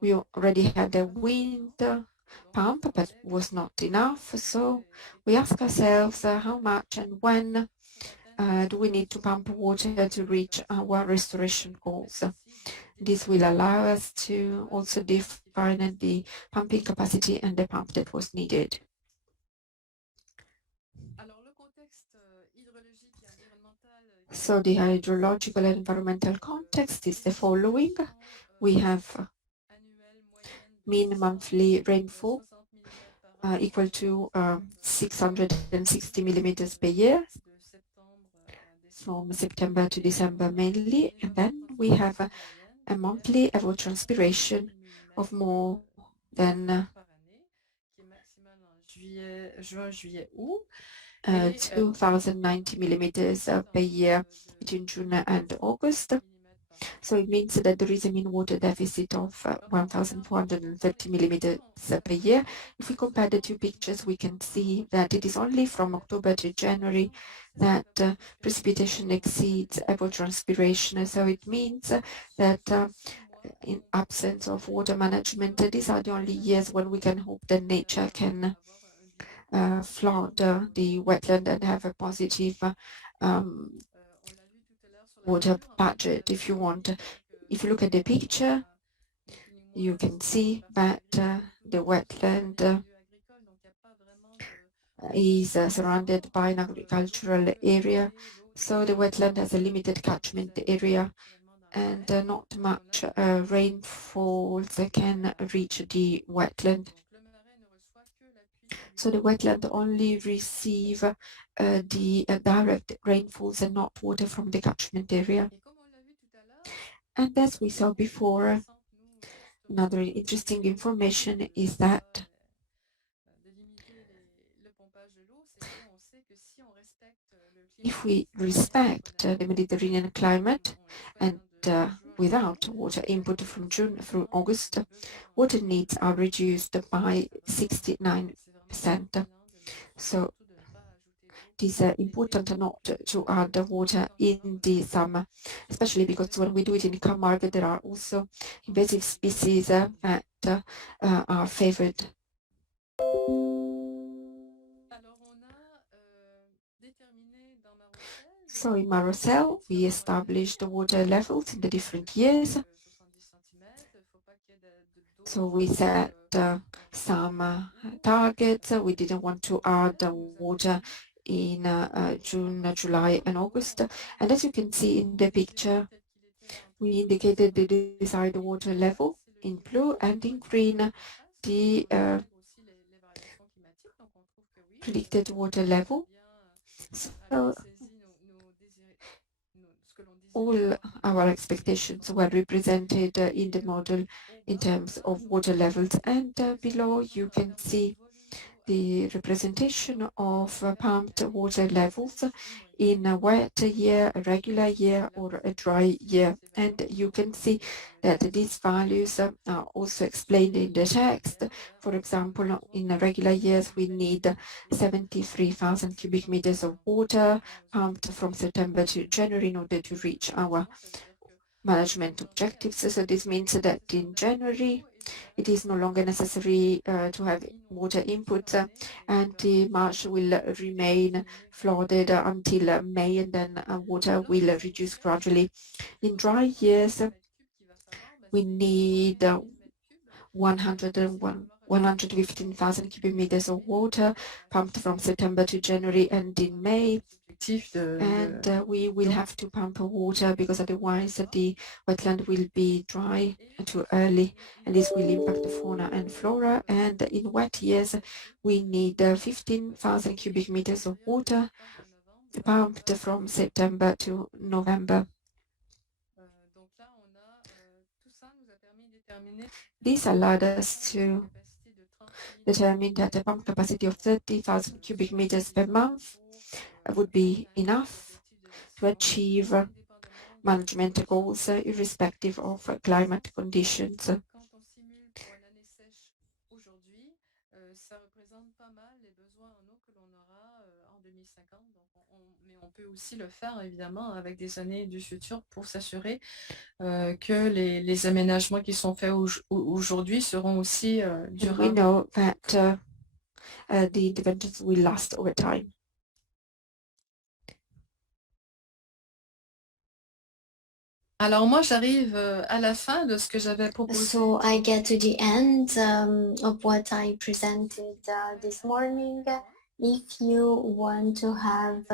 we already had the wind pump, but was not enough. So we ask ourselves how much and when do we need to pump water to reach our restoration goals. This will allow us to also define the pumping capacity and the pump that was needed. So the hydrological and environmental context is the following. We have mean monthly rainfall equal to 660 millimeters per year from September to December mainly, and then we have a monthly evapotranspiration of more than 2,090 millimeters per year between June and August. So it means that there is a mean water deficit of 1,430 millimeters per year. If we compare the two pictures, we can see that it is only from October to January that precipitation exceeds evapotranspiration. So it means that in absence of water management, these are the only years when we can hope that nature can flood the wetland and have a positive water budget, if you want. If you look at the picture, you can see that the wetland is surrounded by an agricultural area, so the wetland has a limited catchment area and not much rainfall can reach the wetland. So the wetland only receive the direct rainfalls and not water from the catchment area. And as we saw before, another interesting information is that if we respect the Mediterranean climate and without water input from June through August, water needs are reduced by 69%. So it is important not to add water in the summer, especially because when we do it in Camargue, there are also invasive species that are favored. So in Mar-o-Sel, we established the water levels in the different years. So we set some targets. We didn't want to add water in June, July, and August. And as you can see in the picture, we indicated the desired water level in blue, and in green the predicted water level. So all our expectations were represented in the model in terms of water levels, and below you can see the representation of pumped water levels in a wet year, a regular year, or a dry year. And you can see that these values are also explained in the text. For example, in regular years, we need 73,000 cubic meters of water pumped from September to January in order to reach our management objectives. So this means that in January, it is no longer necessary to have water input, and the marsh will remain flooded until May, and then water will reduce gradually. In dry years, we need 115,000 cubic meters of water pumped from September to January and in May. And we will have to pump water because otherwise the wetland will be dry too early, and this will impact the fauna and flora. And in wet years, we need 15,000 cubic meters of water pumped from September to November. This allowed us to determine that a pump capacity of 30,000 cubic meters per month would be enough to achieve management goals irrespective of climate conditions. peut aussi le faire évidemment avec des années du futur pour s'assurer que les aménagements qui sont faits aujourd'hui seront aussi And we durables. know that the ventures will last over time. Alors moi, j'arrive à la fin de ce que j'avais proposé. So I get to the end of what I presented this morning. If you want to have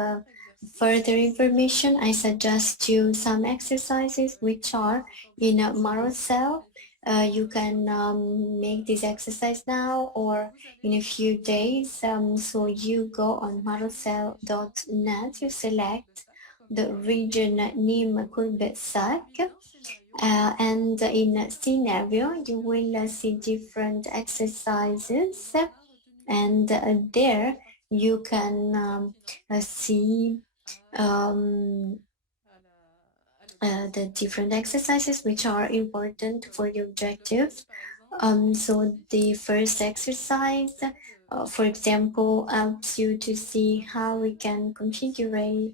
further information, I suggest you some exercises which are in Mar-o-Sel. You can make this exercise now or in a few days. So you go on marosel.net, you select the region Nîmes-Courbesac, and in scenario you will see different exercises, and there you can see the different exercises which are important for the objective. So the first exercise, for example, helps you to see how we can configure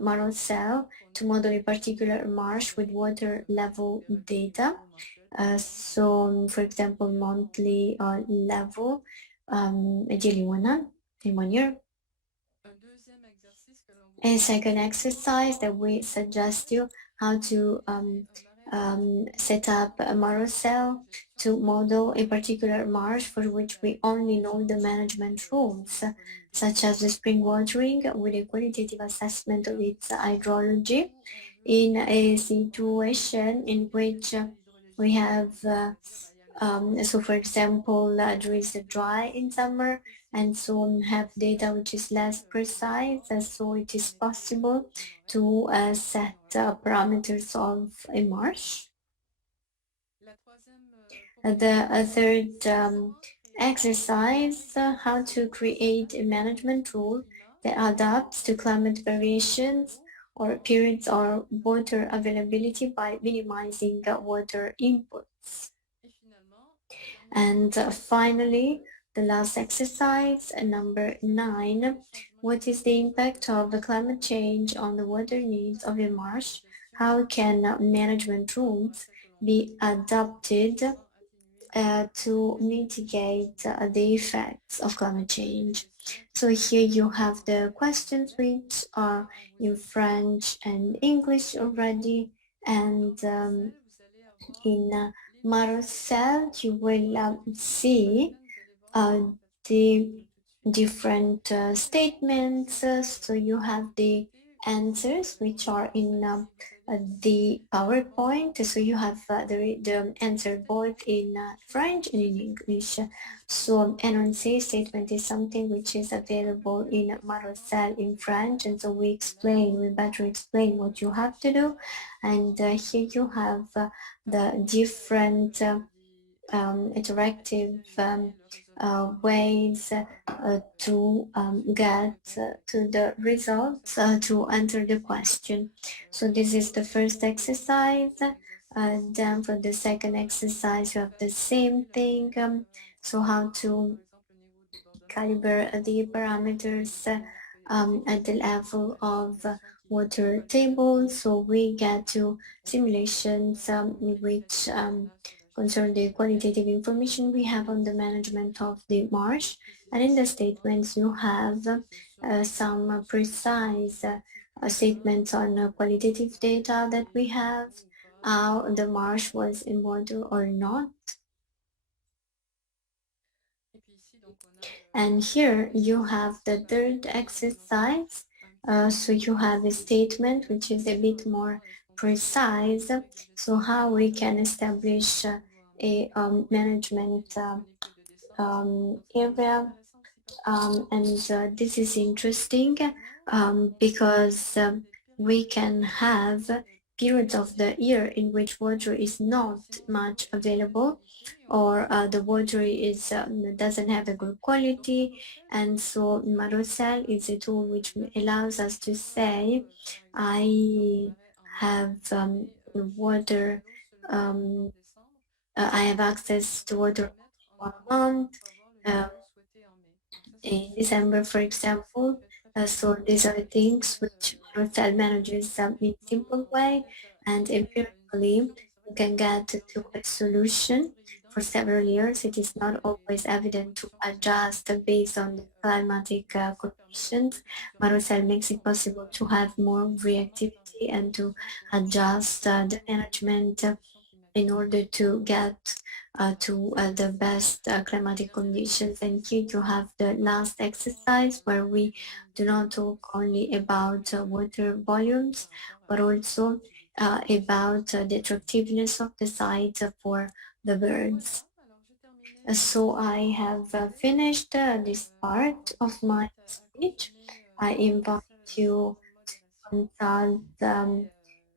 Mar-o-Sel to model a particular marsh with water level data. So, for example, monthly level, yearly one in 1 year. A second exercise that we suggest you how to set up a Mar-o-Sel to model a particular marsh for which we only know the management rules, such as the spring watering with a qualitative assessment of its hydrology in a situation in which we have so for example there is a dry in summer, and so have data which is less precise, so it is possible to set parameters of a marsh. The third exercise, how to create a management rule that adapts to climate variations or periods or water availability by minimizing water inputs. And finally, the last exercise, number 9, what is the impact of the climate change on the water needs of a marsh? How can management rules be adapted to mitigate the effects of climate change? So here you have the questions which are in French and English already, and in Mar-o-Sel you will see the different statements. So you have the answers which are in the PowerPoint. So you have the answer both in French and in English. So énoncé statement is something which is available in Mar-o-Sel in French, and so we better explain what you have to do. And here you have the different interactive ways to get to the results to enter the question. So this is the first exercise. Then for the second exercise you have the same thing. So how to calibrate the parameters at the level of water table. So we get to simulations which concern the qualitative information we have on the management of the marsh, and in the statements you have some precise statements on qualitative data that we have, how the marsh was in water or not. And here you have the third exercise. So you have a statement which is a bit more precise. So how we can establish a management area. And this is interesting because we can have periods of the year in which water is not much available, or the water is doesn't have a good quality, and so Mar-o-Sel is a tool which allows us to say I have water, I have access to water 1 month in December, for example, So these are things which Mar-o-Sel manages in a simple way, and empirically you can get to a solution for several years. It is not always evident to adjust based on the climatic conditions. Mar-o-Sel makes it possible to have more reactivity and to adjust the management in order to get to the best climatic conditions. And here you have the last exercise where we do not talk only about water volumes, but also about the attractiveness of the site for the birds. So I have finished this part of my speech. I invite you to consult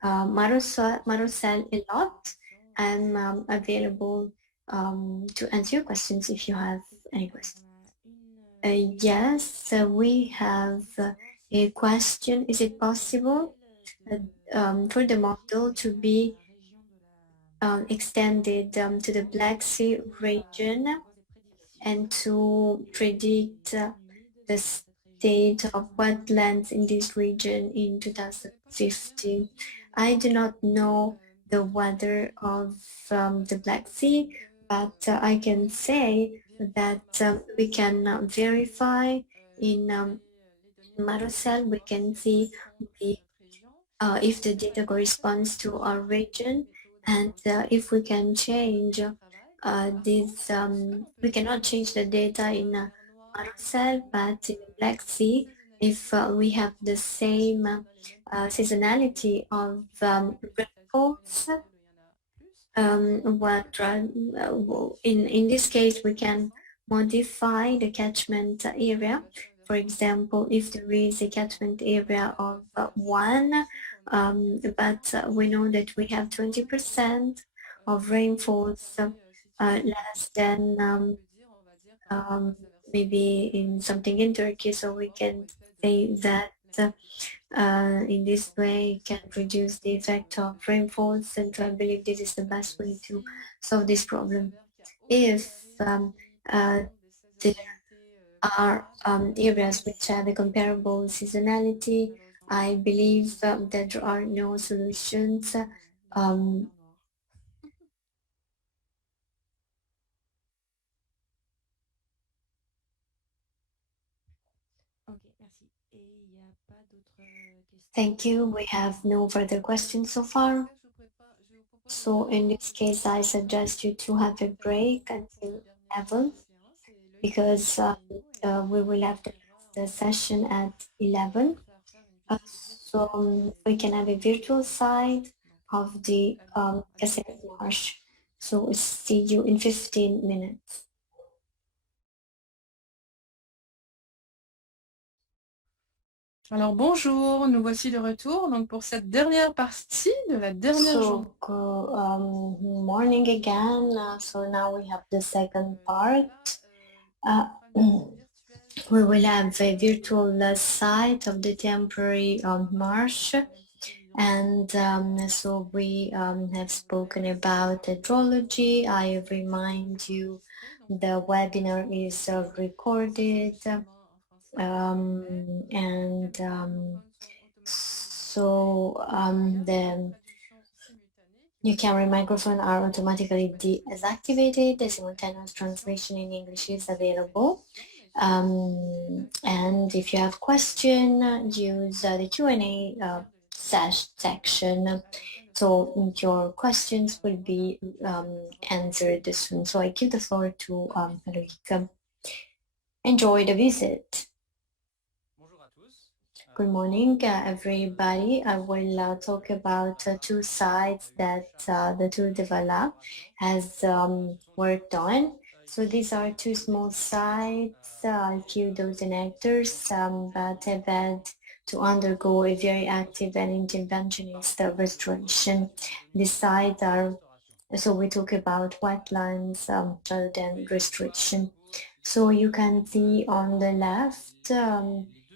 Mar-o-Sel a lot. I'm available to answer your questions if you have any questions. Yes, we have a question. Is it possible for the model to be extended to the Black Sea region and to predict the state of wetlands in this region in 2050? I do not know the weather of the Black Sea, but I can say that we can verify in Mar-o-Sel, we can see if the data corresponds to our region, and if we can change this, we cannot change the data in Mar-o-Sel, but in the Black Sea, if we have the same seasonality of rainfalls, in this case we can modify the catchment area. For example, if there is a catchment area of 1, but we know that we have 20% of rainfalls less than maybe in something in Turkey, so we can say that in this way can reduce the effect of rainfalls, and I believe this is the best way to solve this problem. If there are areas which have a comparable seasonality, I believe that there are no solutions. Thank you. We have no further questions so far. So in this case, I suggest you to have a break until 11, because we will have the session at 11. So we can have a virtual side of the Caissaire marsh. So see you in 15 minutes. Alors bonjour, nous voici de retour donc pour cette dernière partie de la dernière journée. Morning again. So now we have the second part. We will have a virtual site of the temporary marsh, and so we have spoken about hydrology. I remind you the webinar is recorded, and so the your camera and microphone are automatically deactivated. The simultaneous translation in English is available. And if you have question, use the Q&A section. So your questions will be answered soon. So I give the floor to Loïc. Enjoy the visit. Good morning, everybody. I will talk about two sites that the Tour du Valat has worked on. So these are two small sites, a few dozen hectares, but have had to undergo a very active and interventionist restoration. These sites are, so we talk about wetlands rather than restoration. So you can see on the left,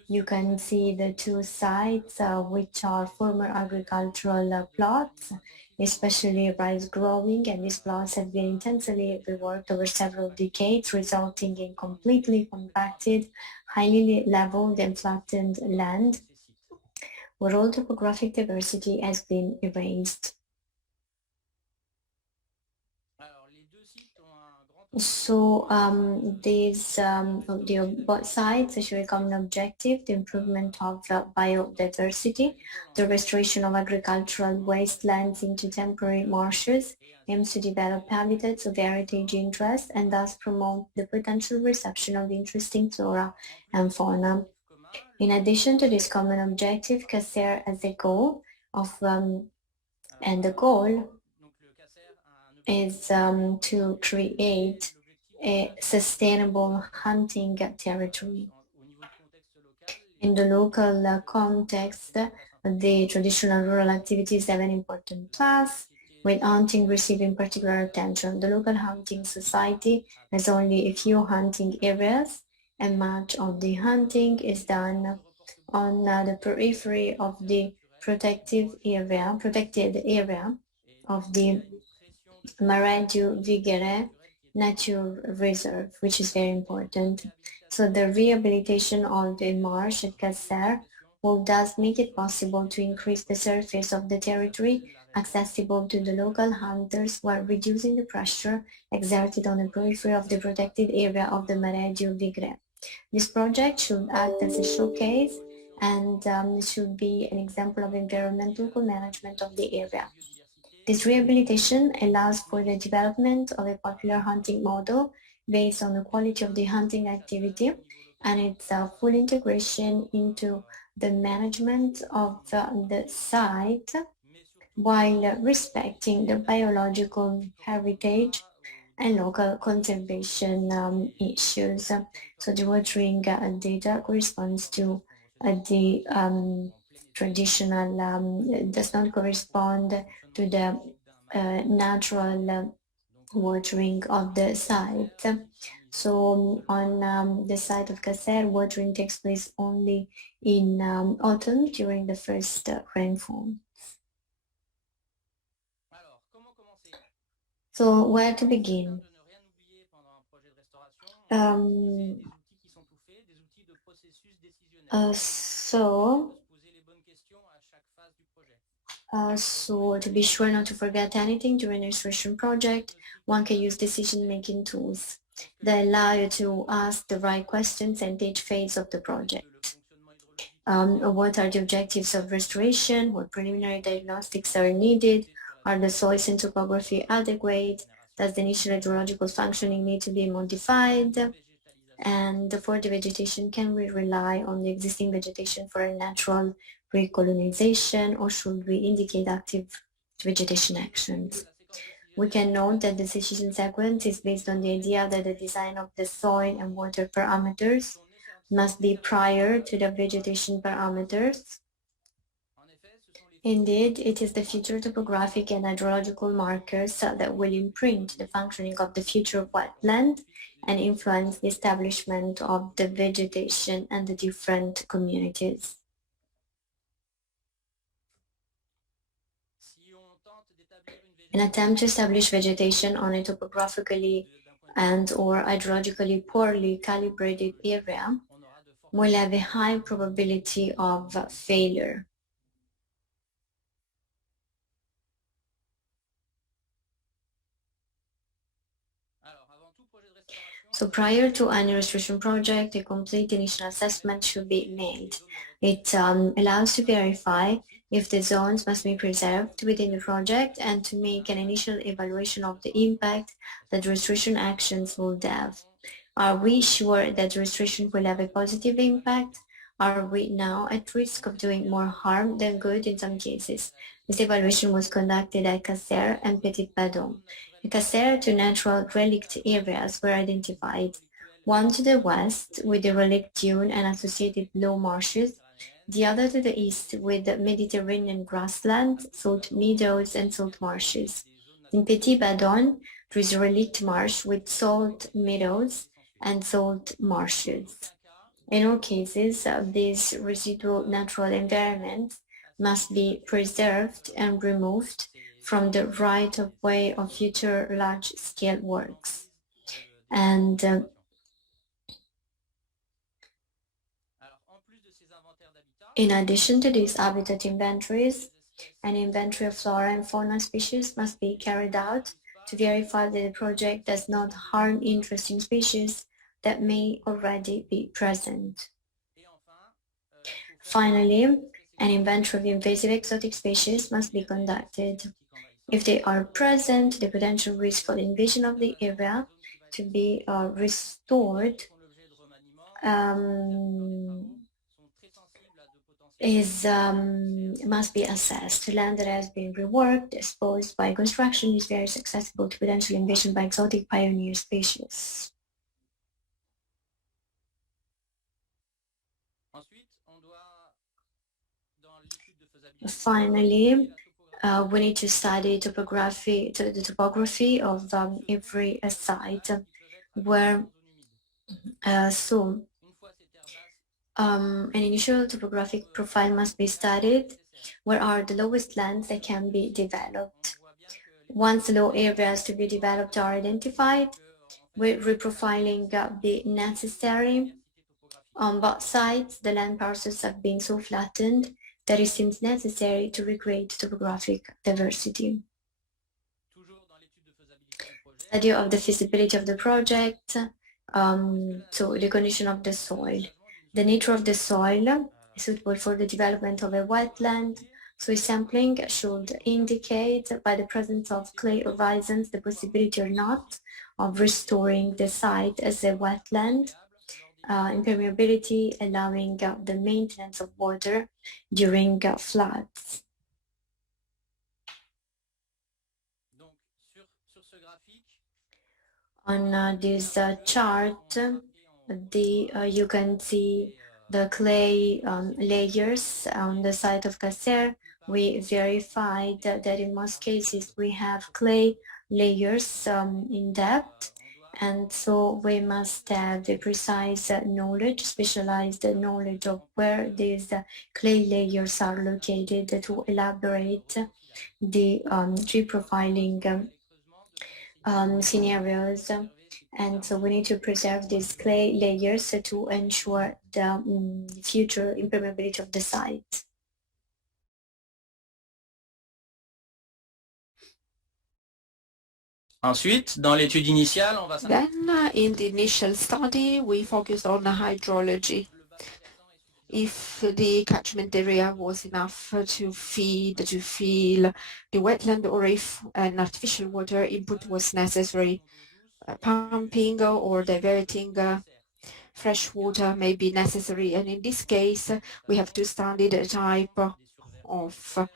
you can see the two sites which are former agricultural plots, especially rice growing, and these plots have been intensely reworked over several decades, resulting in completely compacted, highly leveled and flattened land, where all topographic diversity has been erased. So both sides show a common objective: the improvement of biodiversity. The restoration of agricultural wastelands into temporary marshes aims to develop habitats of heritage interest and thus promote the potential reception of interesting flora and fauna. In addition to this common objective, Caissaire has a goal of and the goal is to create a sustainable hunting territory. In the local context, the traditional rural activities have an important place, with hunting receiving particular attention. The local hunting society has only a few hunting areas, and much of the hunting is done on the periphery of the protected area of the Marais du Vigarais Nature Reserve, which is very important. So the rehabilitation of the marsh at Caissaire will thus make it possible to increase the surface of the territory accessible to the local hunters while reducing the pressure exerted on the periphery of the protected area of the Marais du Vigarais. This project should act as a showcase and should be an example of environmental management of the area. This rehabilitation allows for the development of a popular hunting model based on the quality of the hunting activity and its full integration into the management of the site while respecting the biological heritage and local conservation issues. So the watering data corresponds to the traditional, does not correspond to the natural watering of the site. So on the site of Caissaire, watering takes place only in autumn during the first rainfall. So where to begin? So to be sure not to forget anything during the restoration project, one can use decision-making tools that allow you to ask the right questions at each phase of the project. What are the objectives of restoration? What preliminary diagnostics are needed? Are the soils and topography adequate? Does the initial hydrological functioning need to be modified? And for the vegetation, can we rely on the existing vegetation for a natural recolonization, or should we indicate active vegetation actions? We can note that the decision sequence is based on the idea that the design of the soil and water parameters must be prior to the vegetation parameters. Indeed, it is the future topographic and hydrological markers that will imprint the functioning of the future wetland and influence the establishment of the vegetation and the different communities. An attempt to establish vegetation on a topographically and or hydrologically poorly calibrated area will have a high probability of failure. So prior to any restoration project, a complete initial assessment should be made. It allows to verify if the zones must be preserved within the project and to make an initial evaluation of the impact that restoration actions will have. Are we sure that restoration will have a positive impact? Are we now at risk of doing more harm than good in some cases? This evaluation was conducted at Caissaire and Petit Badon. In Caissaire, two natural relict areas were identified, one to the west with the relict dune and associated low marshes, the other to the east with the Mediterranean grassland, salt meadows and salt marshes. In Petit Badon, there is a relict marsh with salt meadows and salt marshes. In all cases, these residual natural environments must be preserved and removed from the right-of-way of future large-scale works. And in addition to these habitat inventories, an inventory of flora and fauna species must be carried out to verify that the project does not harm interesting species that may already be present. Finally, an inventory of invasive exotic species must be conducted. If they are present, the potential risk for the invasion of the area to be restored must be assessed. Land that has been reworked, exposed by construction, is very accessible to potential invasion by exotic pioneer species. Finally, we need to study the topography of every site where an initial topographic profile must be studied. Where are the lowest lands that can be developed? Once the low areas to be developed are identified, will reprofiling be necessary? On both sides, the land parcels have been so flattened that it seems necessary to recreate topographic diversity. Study of the feasibility of the project, so the condition of the soil. The nature of the soil is suitable for the development of a wetland, soil sampling should indicate by the presence of clay horizons the possibility or not of restoring the site as a wetland. Impermeability allowing the maintenance of water during floods. On this chart, you can see the clay layers on the site of Caissaire. We verified that in most cases we have clay layers in depth, and so we must have the precise knowledge, specialized knowledge of where these clay layers are located to elaborate the tree profiling scenarios. And so we need to preserve these clay layers to ensure the future impermeability of the site. Ensuite, dans l'étude initiale, on va Then, in the initial study, we focused on the hydrology. If the catchment area was enough to fill the wetland, or if an artificial water input was necessary, pumping or diverting fresh water may be necessary. And in this case, we have to study the type of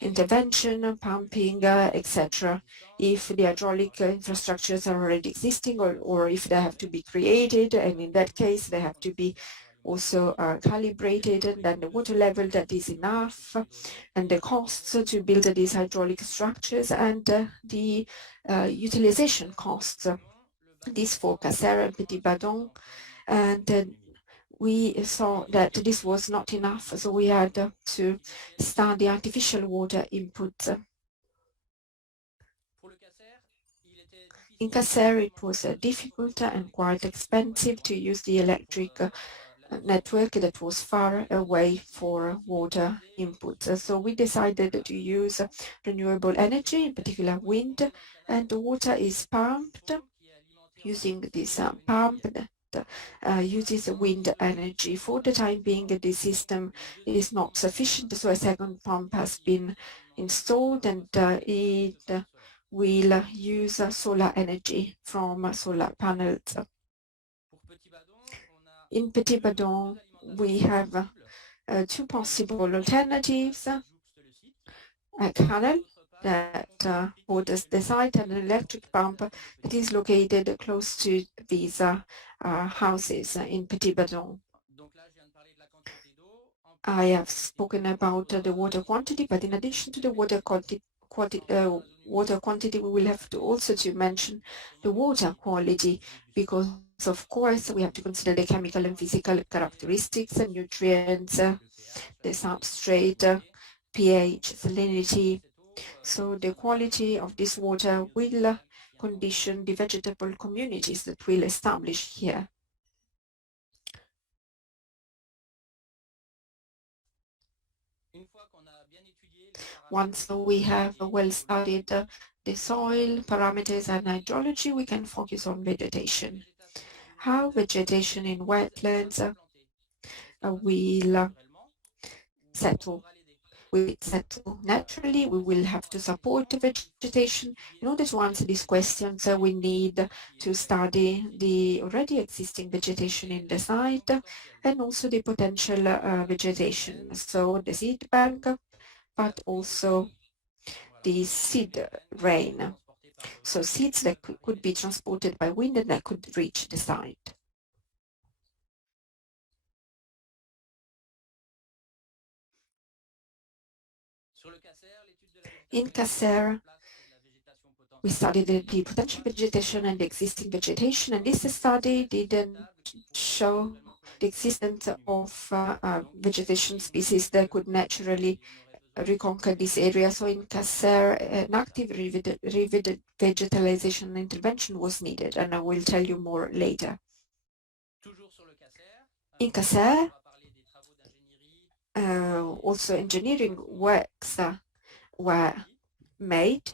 intervention, pumping, etc. If the hydraulic infrastructures are already existing, or if they have to be created, and in that case they have to be also calibrated, and then the water level that is enough, and the costs to build these hydraulic structures, and the utilization costs. This for Caissaire and Petit Badon, and we saw that this was not enough, so we had to study artificial water inputs. In Caissaire, it was difficult and quite expensive to use the electric network that was far away for water inputs. So we decided to use renewable energy, in particular wind, and the water is pumped using this pump that uses wind energy. For the time being, the system is not sufficient, so a second pump has been installed, and it will use solar energy from solar panels. In Petit Badon, we have two possible alternatives: a canal that borders the site and an electric pump that is located close to these houses in Petit Badon. I have spoken about the water quantity, but in addition to the water quantity, we will have to also mention the water quality, because of course we have to consider the chemical and physical characteristics and nutrients, the substrate, pH, salinity, So the quality of this water will condition the vegetable communities that we'll establish here. Once we have well studied the soil parameters and hydrology, we can focus on vegetation. How vegetation in wetlands will settle. Will it settle naturally? We will have to support the vegetation. In order to answer these questions, we need to study the already existing vegetation in the site and also the potential vegetation. So the seed bank, but also the seed rain. So seeds that could be transported by wind and that could reach the site. In Caissaire, we studied the potential vegetation and the existing vegetation, and this study didn't show the existence of vegetation species that could naturally reconquer this area. So in Caissaire, an active revitalization intervention was needed, and I will tell you more later. In Caissaire, also engineering works were made.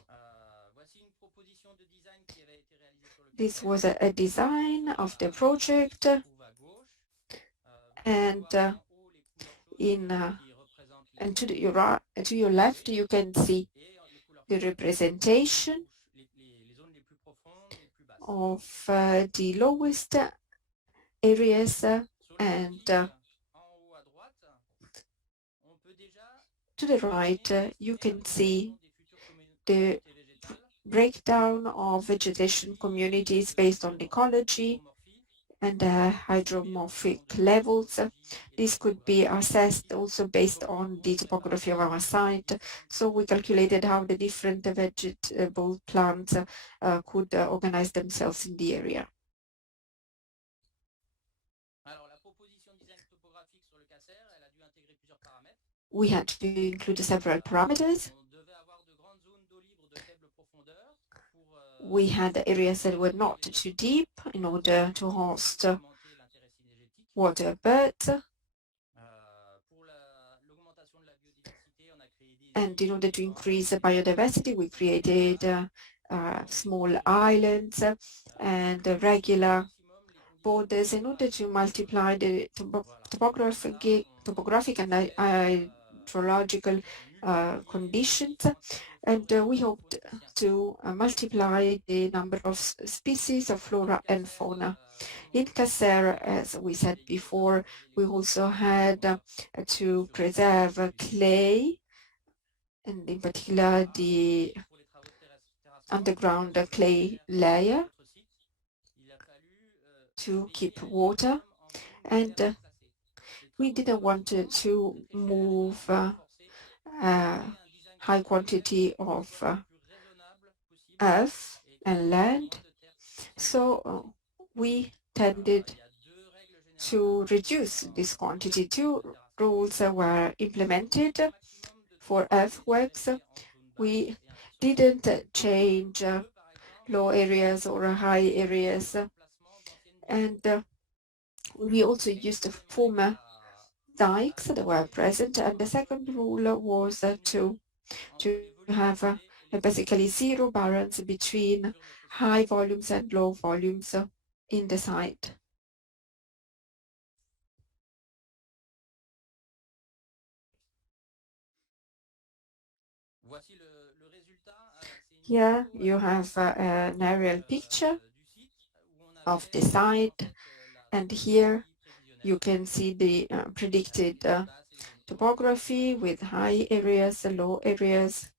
This was a design of the project, and to your left you can see the representation of the lowest areas and to the right you can see the breakdown of vegetation communities based on ecology and hydromorphic levels. This could be assessed also based on the topography of our site. So we calculated how the different vegetable plants could organize themselves in the area. We had to include several parameters. We had areas that were not too deep in order to host water birds. And in order to increase the biodiversity, we created small islands and regular borders in order to multiply the topographic and hydrological conditions. And we hoped to multiply the number of species of flora and fauna. In Caissaire, as we said before, we also had to preserve clay, and in particular the underground clay layer to keep water, and we didn't want to move high quantity of earth and land, so we tended to reduce this quantity. Two rules were implemented for earthworks. We didn't change low areas or high areas, and we also used the former dikes that were present. And the second rule was to have basically zero balance between high volumes and low volumes in the site. Here you have an aerial picture of the site, and here you can see the predicted topography with high areas and low areas.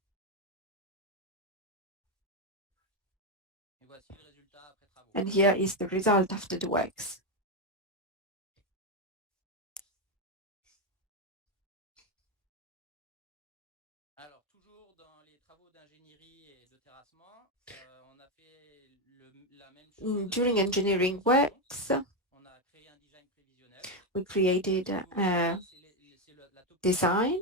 And here is the result after the works. During engineering works, we created a design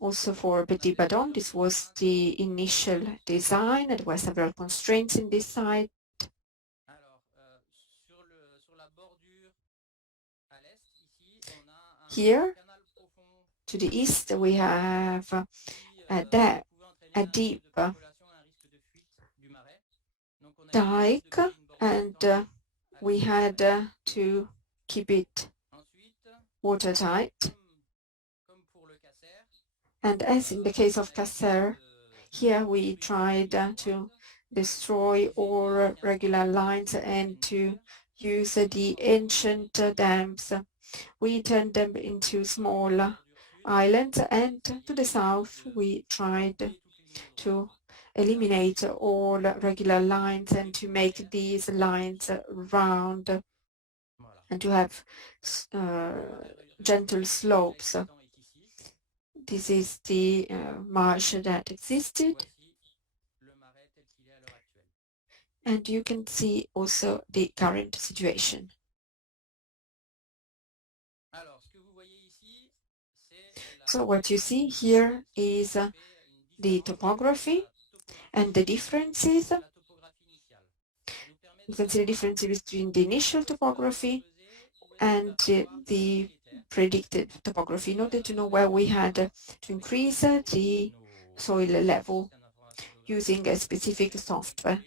Also for Petit Badon, this was the initial design. There were several constraints in this site. Here, to the east, we have a deep dike, and we had to keep it watertight. And as in the case of Caissaire, here we tried to destroy all regular lines and to use the ancient dams. We turned them into small islands, and to the south we tried to eliminate all regular lines and to make these lines round and to have gentle slopes. This is the marsh that existed, and you can see also the current situation. So what you see here is the topography and the differences. You can see the differences between the initial topography and the predicted topography in order to know where we had to increase the soil level using a specific software.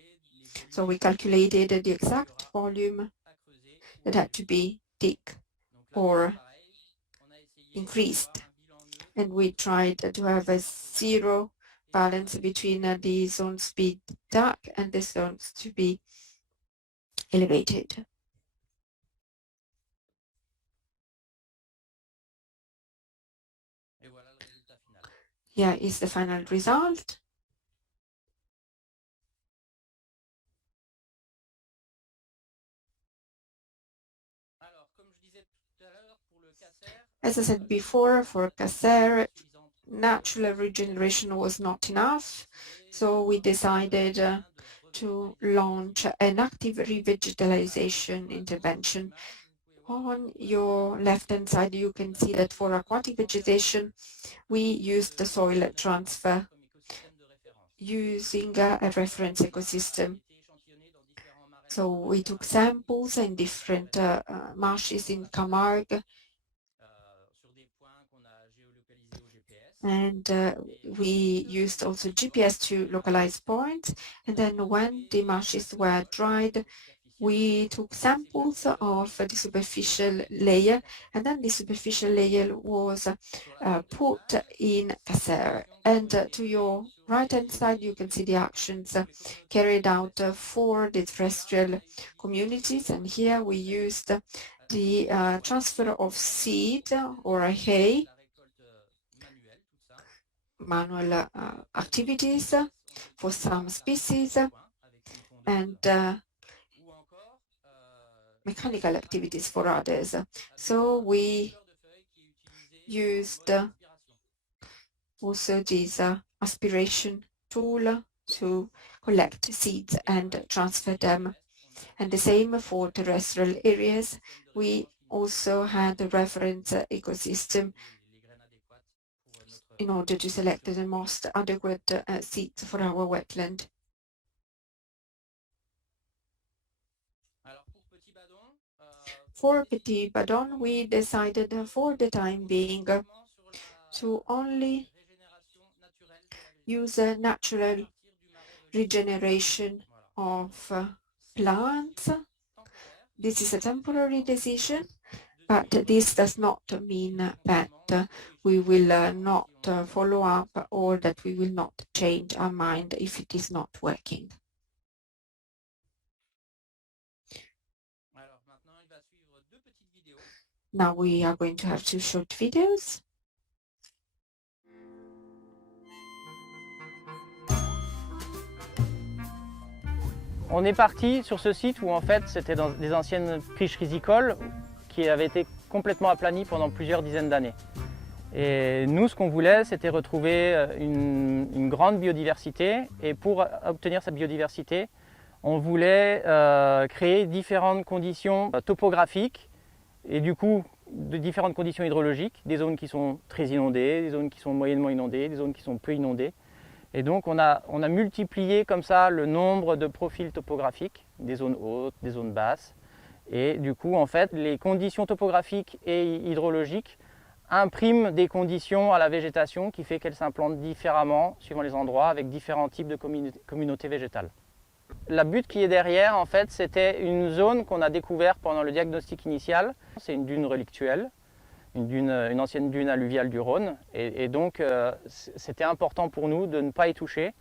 So we calculated the exact volume that had to be dig or increased, and we tried to have a zero balance between the zones to be dark and the zones to be elevated. Here is the final result. As I said before, for Caissaire, natural regeneration was not enough, so we decided to launch an active revitalization intervention. On your left-hand side, you can see that for aquatic vegetation, we used the soil transfer using a reference ecosystem. So we took samples in different marshes in Camargue, and we used also GPS to localize points. And then when the marshes were dried, we took samples of the superficial layer, and then the superficial layer was put in Caissaire. And to your right-hand side, you can see the actions carried out for the terrestrial communities. And here we used the transfer of seed or hay, manual activities for some species, and mechanical activities for others. So we used also this aspiration tool to collect seeds and transfer them. And the same for terrestrial areas. We also had a reference ecosystem in order to select the most adequate seeds for our wetland. For Petit Badon, we decided for the time being to only use a natural regeneration of plants. This is a temporary decision, but this does not mean that we will not follow up or that we will not change our mind if it is not working. Now we are going to have 2 short videos. On est parti sur ce site où en fait c'était dans des anciennes friches rizicoles qui avaient été complètement aplanies pendant plusieurs dizaines d'années. Et nous, ce qu'on voulait, c'était retrouver une grande biodiversité, et pour obtenir cette biodiversité, on voulait créer différentes conditions topographiques et du coup de différentes conditions hydrologiques, des zones qui sont très inondées, des zones qui sont moyennement inondées, des zones qui sont peu inondées. Et donc on a multiplié comme ça le nombre de profils topographiques, des zones hautes, des zones basses. Et du coup, en fait, les conditions topographiques et hydrologiques impriment des conditions à la végétation qui fait qu'elle s'implante différemment suivant les endroits avec différents types de communautés végétales. La butte qui est derrière, en fait, c'était une zone qu'on a découverte pendant le diagnostic initial. C'est une dune relictuelle, une ancienne dune alluviale du Rhône. Et donc, c'était important pour nous de ne pas y toucher.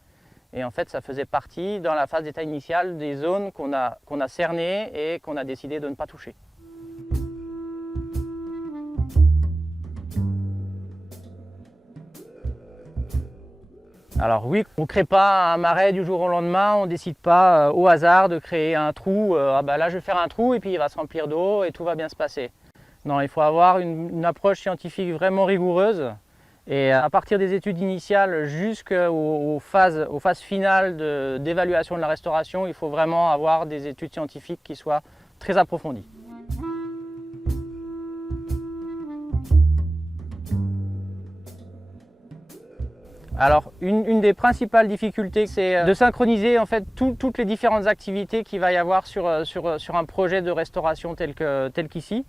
Et en fait, ça faisait partie, dans la phase d'état initial, des zones qu'on a cernées et qu'on a décidé de ne pas toucher. Alors oui, on ne crée pas un marais du jour au lendemain, on ne décide pas au hasard de créer un trou. Ah bah là, je vais faire un trou et puis il va se remplir d'eau et tout va bien se passer. Non, il faut avoir une approche scientifique vraiment rigoureuse. Et à partir des études initiales jusqu'aux phases finales d'évaluation de la restauration, il faut vraiment avoir des études scientifiques qui soient très approfondies. Alors, une des principales difficultés, c'est de synchroniser en fait toutes les différentes activités qu'il va y avoir sur un projet de restauration tel qu'ici.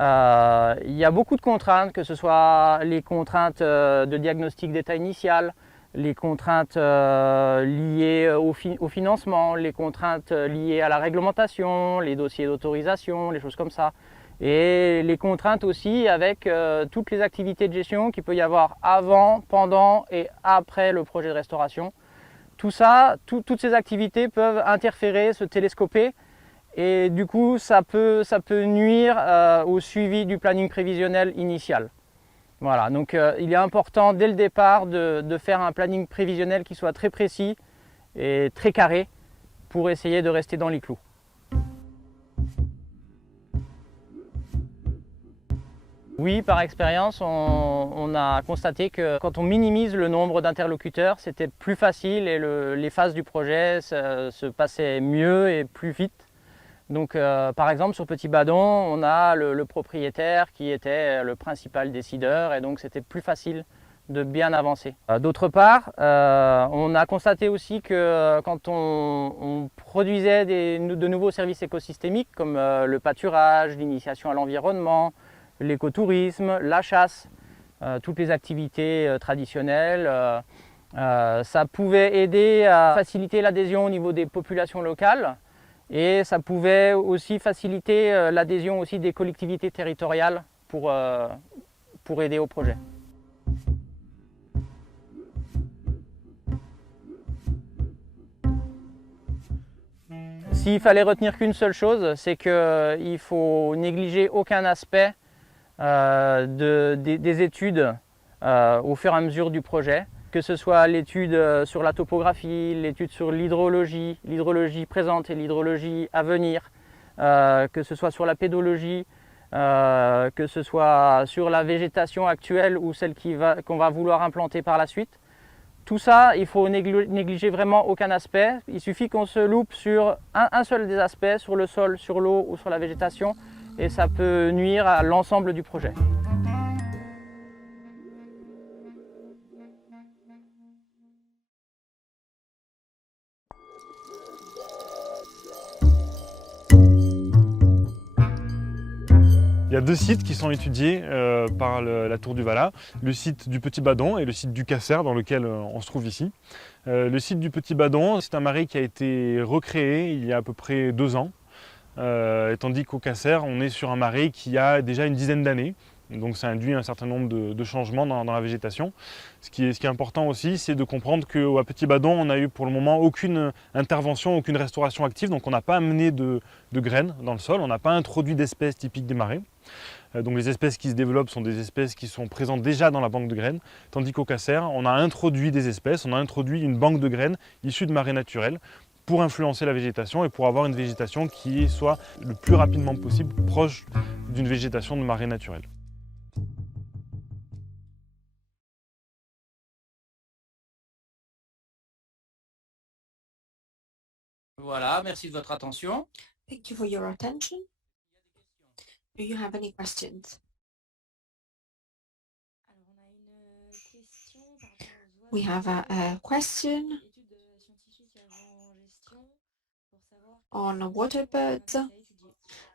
Il y a beaucoup de contraintes, que ce soit les contraintes de diagnostic d'état initial, les contraintes liées au financement, les contraintes liées à la réglementation, les dossiers d'autorisation, les choses comme ça. Et les contraintes aussi avec toutes les activités de gestion qu'il peut y avoir avant, pendant et après le projet de restauration. Tout ça, toutes ces activités peuvent interférer, se télescoper. Et du coup, ça peut nuire au suivi du planning prévisionnel initial. Voilà, donc il est important dès le départ de faire un planning prévisionnel qui soit très précis et très carré pour essayer de rester dans les clous. Oui, par expérience, on a constaté que quand on minimise le nombre d'interlocuteurs, c'était plus facile et les phases du projet se passaient mieux et plus vite. Donc par exemple sur Petit Badon, on a le propriétaire qui était le principal décideur et donc c'était plus facile de bien avancer. D'autre part, on a constaté aussi que quand on produisait de nouveaux services écosystémiques comme le pâturage, l'initiation à l'environnement, l'écotourisme, la chasse, toutes les activités traditionnelles, ça pouvait aider à faciliter l'adhésion au niveau des populations locales. Et ça pouvait aussi faciliter l'adhésion aussi des collectivités territoriales pour aider au projet. S'il fallait retenir qu'une seule chose, c'est qu'il faut négliger aucun aspect des études au fur et à mesure du projet. Que ce soit l'étude sur la topographie, l'étude sur l'hydrologie présente et l'hydrologie à venir, que ce soit sur la pédologie, que ce soit sur la végétation actuelle ou celle qu'on va vouloir implanter par la suite. Tout ça, il faut négliger vraiment aucun aspect. Il suffit qu'on se loupe sur un seul des aspects, sur le sol, sur l'eau ou sur la végétation, et ça peut nuire à l'ensemble du projet. Il y a deux sites qui sont étudiés par la Tour du Valat, le site du Petit Badon et le site du Caissaire dans lequel on se trouve ici. Le site du Petit Badon, c'est un marais qui a été recréé il y a à peu près 2 ans, tandis qu'au Caissaire, on est sur un marais qui a déjà une dizaine d'années. Donc ça induit un certain nombre de changements dans la végétation. Ce qui est important aussi, c'est de comprendre qu'à Petit Badon, on n'a eu pour le moment aucune intervention, aucune restauration active. Donc on n'a pas amené de graines dans le sol, on n'a pas introduit d'espèces typiques des marais. Donc les espèces qui se développent sont des espèces qui sont présentes déjà dans la banque de graines, tandis qu'au Caissaire, on a introduit des espèces, on a introduit une banque de graines issues de marais naturels pour influencer la végétation et pour avoir une végétation qui soit le plus rapidement possible proche d'une végétation de marais naturels. Voilà, merci de votre attention. Thank you for your attention. Do you have any questions? We have a question on water birds.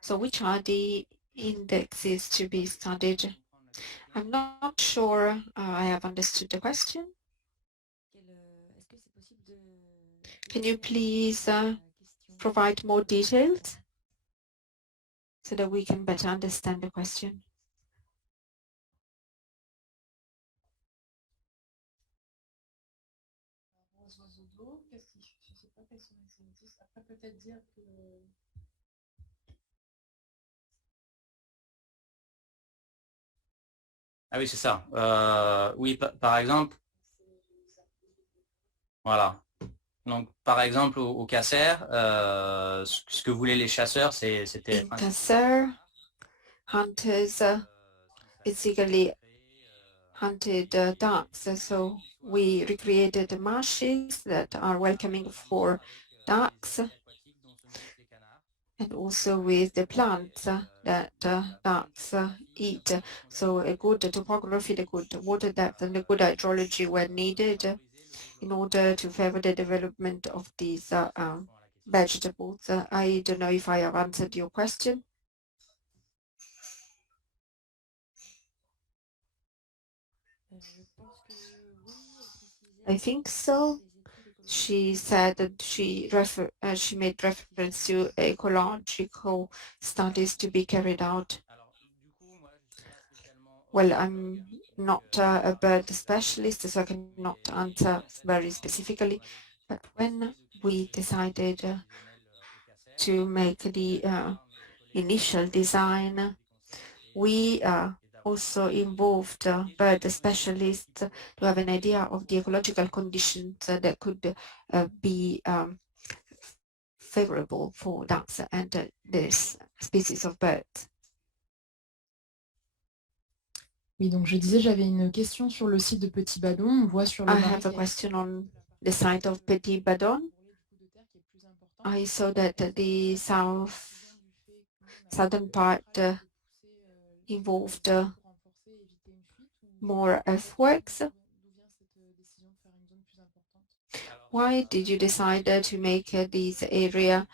So which are the indexes to be studied? I'm not sure I have understood the question. Can you please provide more details so that we can better understand the question? Ah oui, c'est ça. Oui, par exemple, voilà. Donc, par exemple, au Caissaire, ce que voulaient les chasseurs, c'était... In Caissaire, hunters basically hunted ducks. So we recreated the marshes that are welcoming for ducks, and also with the plants that ducks eat. So a good topography, the good water depth and the good hydrology were needed in order to favor the development of these vegetables. I don't know if I have answered your question. I think so. She said that she made reference to ecological studies to be carried out. Well, I'm not a bird specialist, so I cannot answer very specifically. But when we decided to make the initial design, we also involved bird specialists to have an idea of the ecological conditions that could be favorable for ducks and this species of birds. Oui, donc je disais, j'avais une question sur le site de Petit Badon. On voit sur le I have a question on the site of Petit Badon. I saw that the southern part involved more earthworks. Why did you decide to make this area?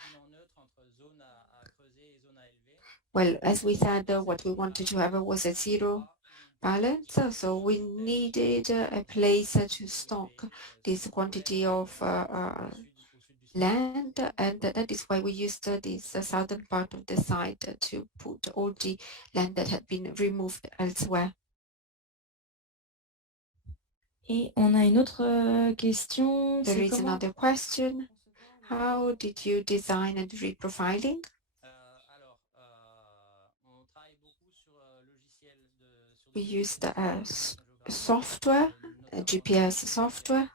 Well, as we said, what we wanted to have was a zero balance, so we needed a place to stock this quantity of land, and that is why we used this southern part of the site to put all the land that had been removed elsewhere. Et on a une autre question. There is another question. How did you design and reprofiling? We used a software, a GPS software,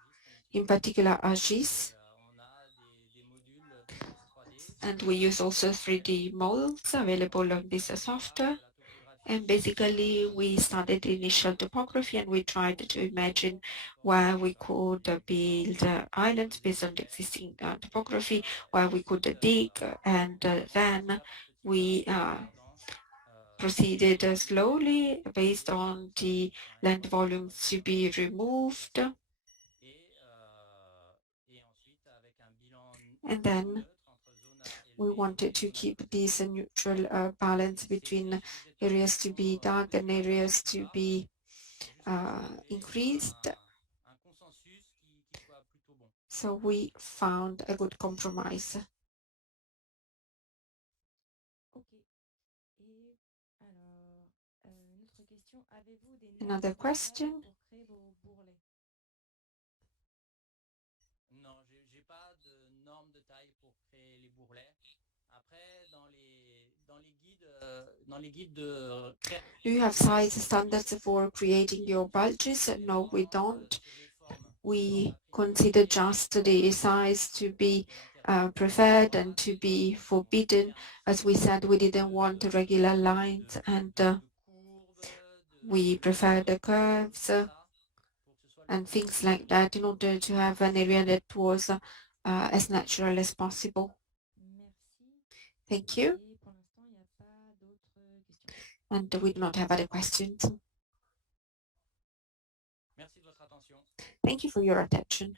in particular AGIS, and we use also 3D models available on this software. And basically, we studied the initial topography and we tried to imagine where we could build islands based on the existing topography, where we could dig, and then we proceeded slowly based on the land volumes to be removed. And then we wanted to keep this neutral balance between areas to be dug and areas to be increased. So we found a good compromise. Another question? Do you have size standards for creating your bulges? No, we don't. We consider just the size to be preferred and to be forbidden. As we said, we didn't want regular lines, and we prefer the curves and things like that in order to have an area that was as natural as possible. Thank you. And we do not have other questions. Thank you for your attention.